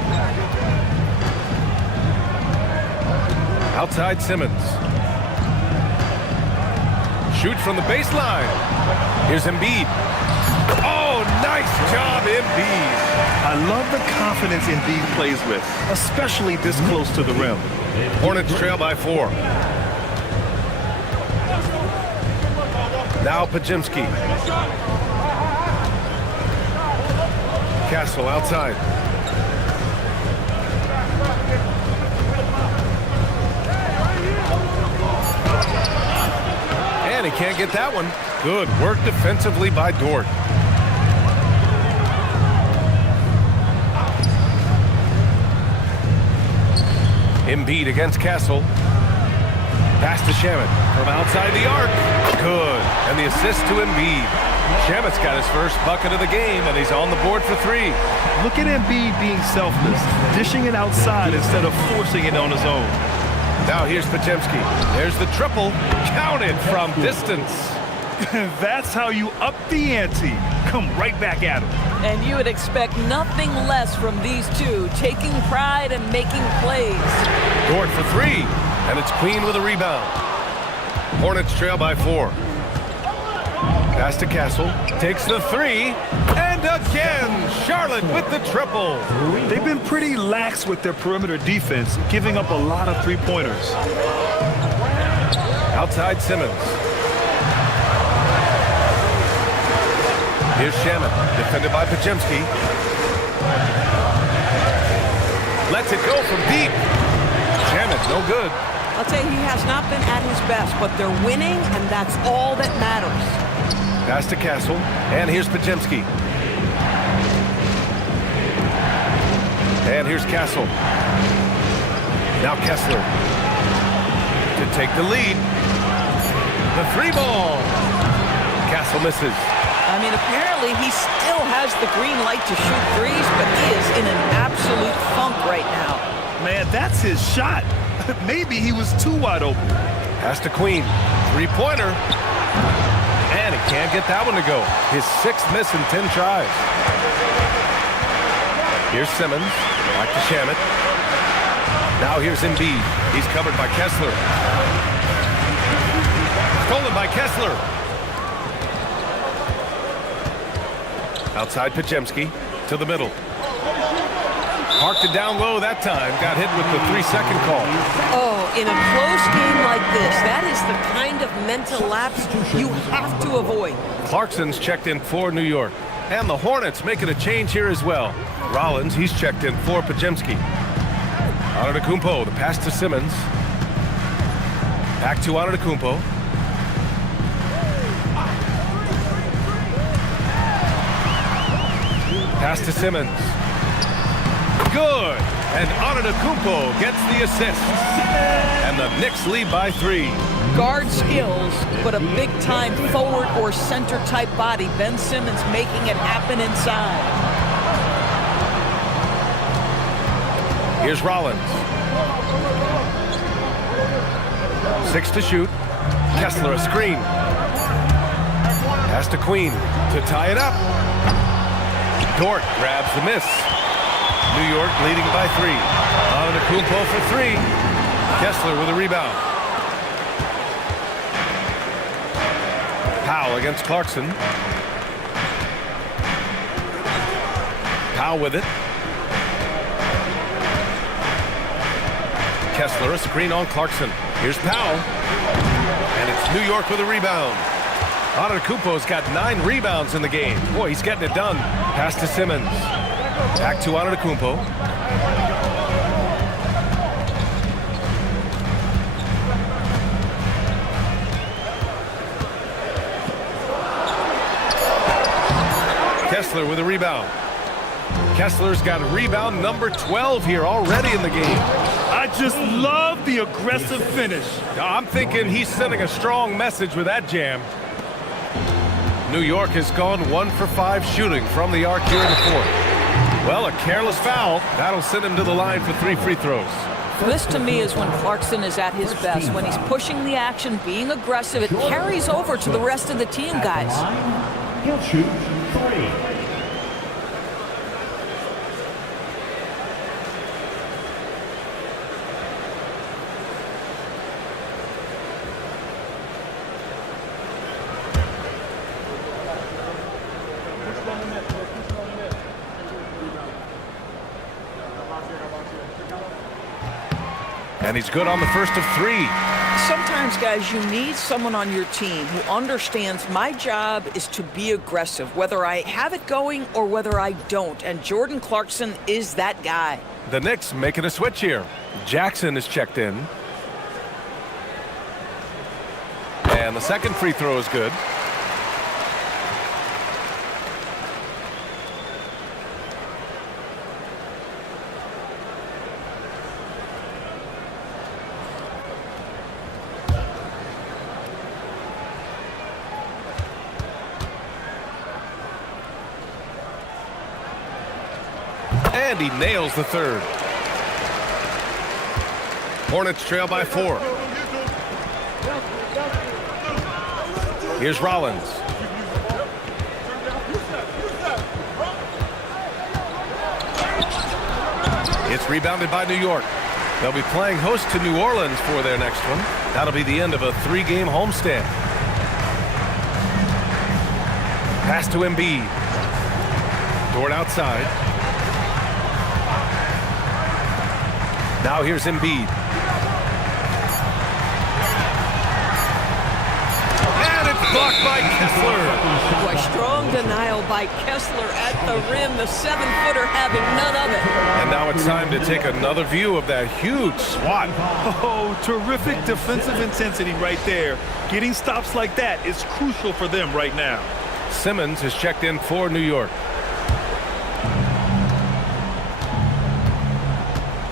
Outside Simmons. Shoot from the baseline. Here's Embiid. Oh, nice job, Embiid. I love the confidence Embiid plays with, especially this close to the rim. Hornets trail by 4. Now Podziemski. Castle outside. And he can't get that one. Good work defensively by Dort. Embiid against Castle. Pass to Shamet from outside the arc. Good. And the assist to Embiid. Shamet's got his first bucket of the game, and he's on the board for 3. Look at Embiid being selfless, dishing it outside instead of forcing it on his own. Now here's Podziemski. There's the triple. Counted from distance. That's how you up the ante. Come right back at him. And you would expect nothing less from these two, taking pride and making plays. Dort for 3. And it's Queen with a rebound. Hornets trail by 4. Pass to Castle. Takes the 3. And again, Charlotte with the triple. They've been pretty lax with their perimeter defense, giving up a lot of three-pointers. Outside Simmons. Here's Shamet, defended by Podziemski. Lets it go from deep. Shamet, no good. I'll tell you, he has not been at his best, but they're winning, and that's all that matters. Pass to Castle, and here's Podziemski. And here's Castle. Now Kessler to take the lead. The 3 ball. Castle misses. I mean, apparently he still has the green light to shoot threes, but he is in an absolute funk right now. Man, that's his shot. Maybe he was too wide open. Pass to Queen. 3-pointer. And he can't get that one to go. His 6th miss in 10 tries. Here's Simmons. Back to Shamet. Now here's Embiid. He's covered by Kessler. Stolen by Kessler. Outside Podziemski to the middle. Parked it down low that time. Got hit with the 3-second call. Oh, in a close game like this, that is the kind of mental lapse you have to avoid. Clarkson's checked in for New York. And the Hornets making a change here as well. Rollins, he's checked in for Podziemski. Antetokounmpo, the pass to Simmons. Back to Antetokounmpo. Pass to Simmons. Good. And Antetokounmpo gets the assist. And the Knicks lead by 3. Guard skills, but a big-time forward or center-type body. Ben Simmons making it happen inside. Here's Rollins. 6 to shoot. Kessler a screen. Pass to Queen to tie it up. Dort grabs the miss. New York leading by 3. Antetokounmpo for 3. Kessler with a rebound. Powell against Clarkson. Powell with it. Kessler a screen on Clarkson. Here's Powell. And it's New York with a rebound. Antetokounmpo's got 9 rebounds in the game. Boy, he's getting it done. Pass to Simmons. Back to Antetokounmpo. Kessler with a rebound. Kessler's got rebound number 12 here already in the game. I just love the aggressive finish. I'm thinking he's sending a strong message with that jam. New York has gone 1 for 5 shooting from the arc here in the 4th. Well, a careless foul. That'll send him to the line for 3 free throws. This, to me, is when Clarkson is at his best. When he's pushing the action, being aggressive, it carries over to the rest of the team, guys. He'll shoot 3. And he's good on the first of 3. Sometimes, guys, you need someone on your team who understands my job is to be aggressive, whether I have it going or whether I don't. And Jordan Clarkson is that guy. The Knicks making a switch here. Jackson is checked in. And the second free throw is good. And he nails the third. Hornets trail by 4. Here's Rollins. It's rebounded by New York. They'll be playing host to New Orleans for their next one. That'll be the end of a 3-game homestand. Pass to Embiid. Dort outside. Now here's Embiid. And it's blocked by Kessler. Boy, strong denial by Kessler at the rim. The 7-footer having none of it. And now it's time to take another view of that huge swat. Oh, terrific defensive intensity right there. Getting stops like that is crucial for them right now. Simmons has checked in for New York.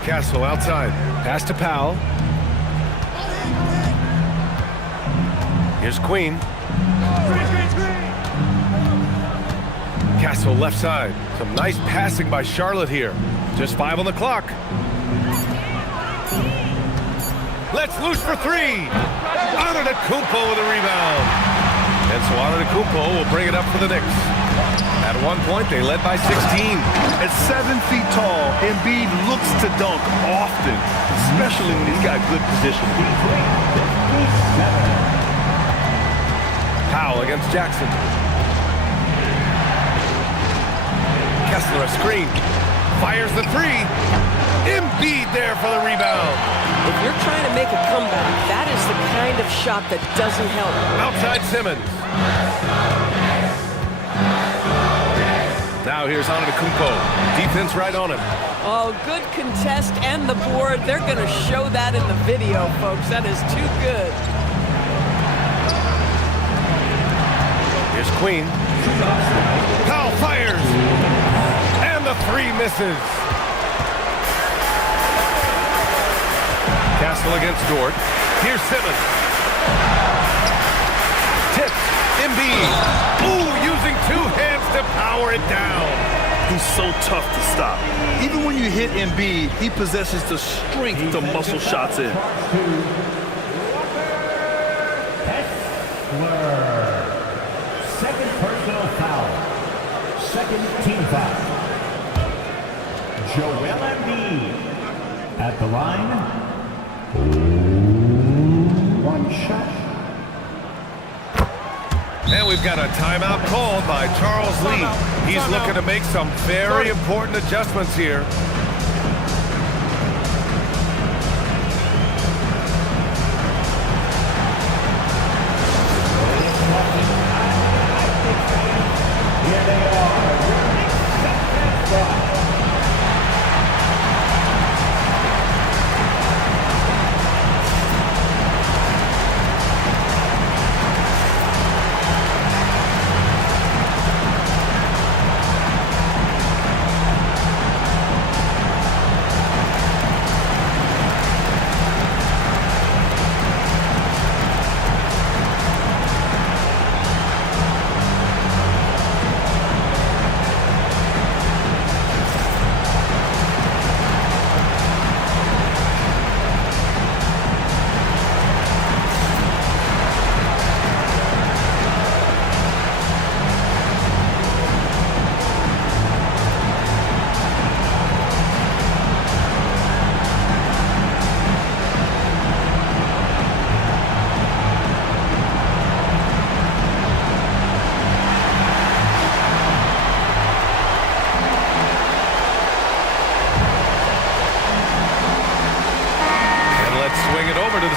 Castle outside. Pass to Powell. Here's Queen. Castle left side. Some nice passing by Charlotte here. Just 5 on the clock. Let's loose for 3. Antetokounmpo with a rebound. And so Antetokounmpo will bring it up for the Knicks. At one point, they led by 16. At 7 feet tall, Embiid looks to dunk often, especially when he's got good position. Powell against Jackson. Kessler a screen. Fires the 3. Embiid there for the rebound. If you're trying to make a comeback, that is the kind of shot that doesn't help. Outside Simmons. Now here's Antetokounmpo. Defense right on him. Oh, good contest and the board. They're going to show that in the video, folks. That is too good. Here's Queen. Powell fires. And the 3 misses. Castle against Dort. Here's Simmons. Tips. Embiid. Ooh, using 2 hands to power it down. He's so tough to stop. Even when you hit Embiid, he possesses the strength to muscle shots in. second team foul. Joel Embiid at the line. One shot. And we've got a timeout called by Charles Lee. He's looking to make some very important adjustments here. Here they are.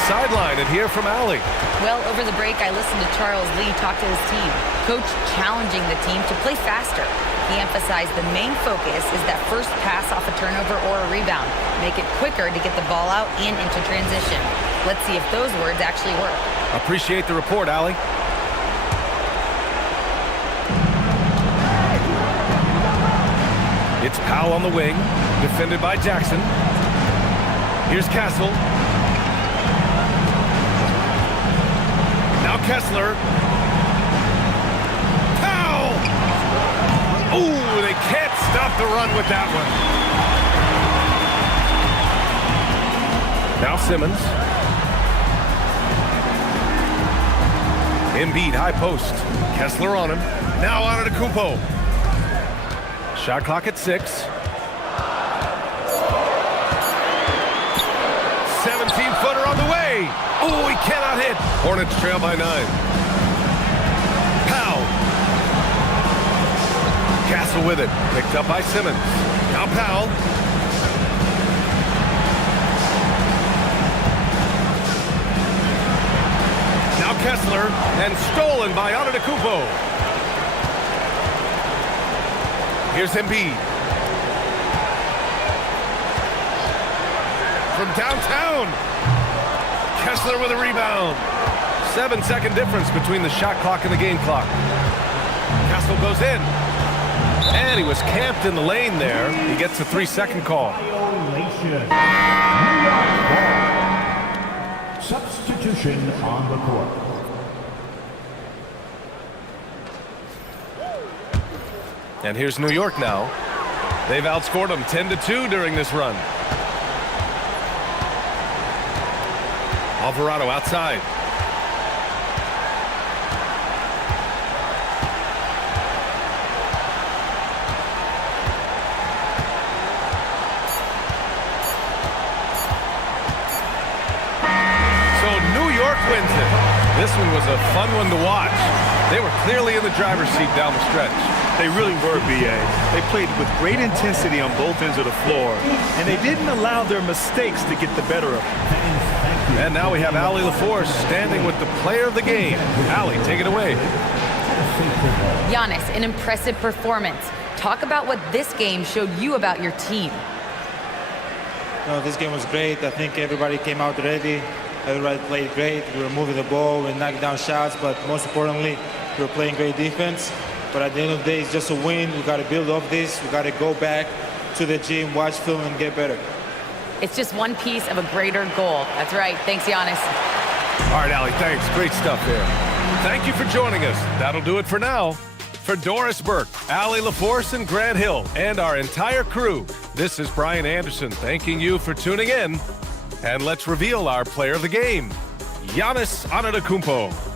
Sideline and hear from Allie. Well, over the break, I listened to Charles Lee talk to his team. Coach challenging the team to play faster. He emphasized the main focus is that first pass off a turnover or a rebound. Make it quicker to get the ball out and into transition. Let's see if those words actually work. Appreciate the report, Allie. It's Powell on the wing, defended by Jackson. Here's Castle. Now Kessler. Powell! Ooh, they can't stop the run with that one. Now Simmons. Embiid, high post. Kessler on him. Now on to Kupo. Shot clock at 6. 17-footer on the way. Oh, he cannot hit. Hornets trail by 9. Powell. Castle with it. Picked up by Simmons. Now Powell. Now Kessler. And stolen by Antetokounmpo. Here's Embiid. From downtown. Kessler with a rebound. 7-second difference between the shot clock and the game clock. Castle goes in. And he was camped in the lane there. He gets a 3-second call. Substitution on the court. And here's New York now. They've outscored them 10-2 during this run. Alvarado outside. So New York wins it. This one was a fun one to watch. They were clearly in the driver's seat down the stretch. They really were, B.A. They played with great intensity on both ends of the floor, and they didn't allow their mistakes to get the better of them. And now we have Allie LaForce standing with the player of the game. Allie, take it away. Giannis, an impressive performance. Talk about what this game showed you about your team. No, this game was great. I think everybody came out ready. Everybody played great. We were moving the ball, we were knocking down shots, but most importantly, we were playing great defense. But at the end of the day, it's just a win. We got to build off this. We got to go back to the gym, watch film, and get better. It's just one piece of a greater goal. That's right. Thanks, Giannis. All right, Allie, thanks. Great stuff there. Thank you for joining us. That'll do it for now. For Doris Burke, Allie LaForce, and Grant Hill, and our entire crew, this is Brian Anderson thanking you for tuning in. And let's reveal our player of the game, Giannis Antetokounmpo.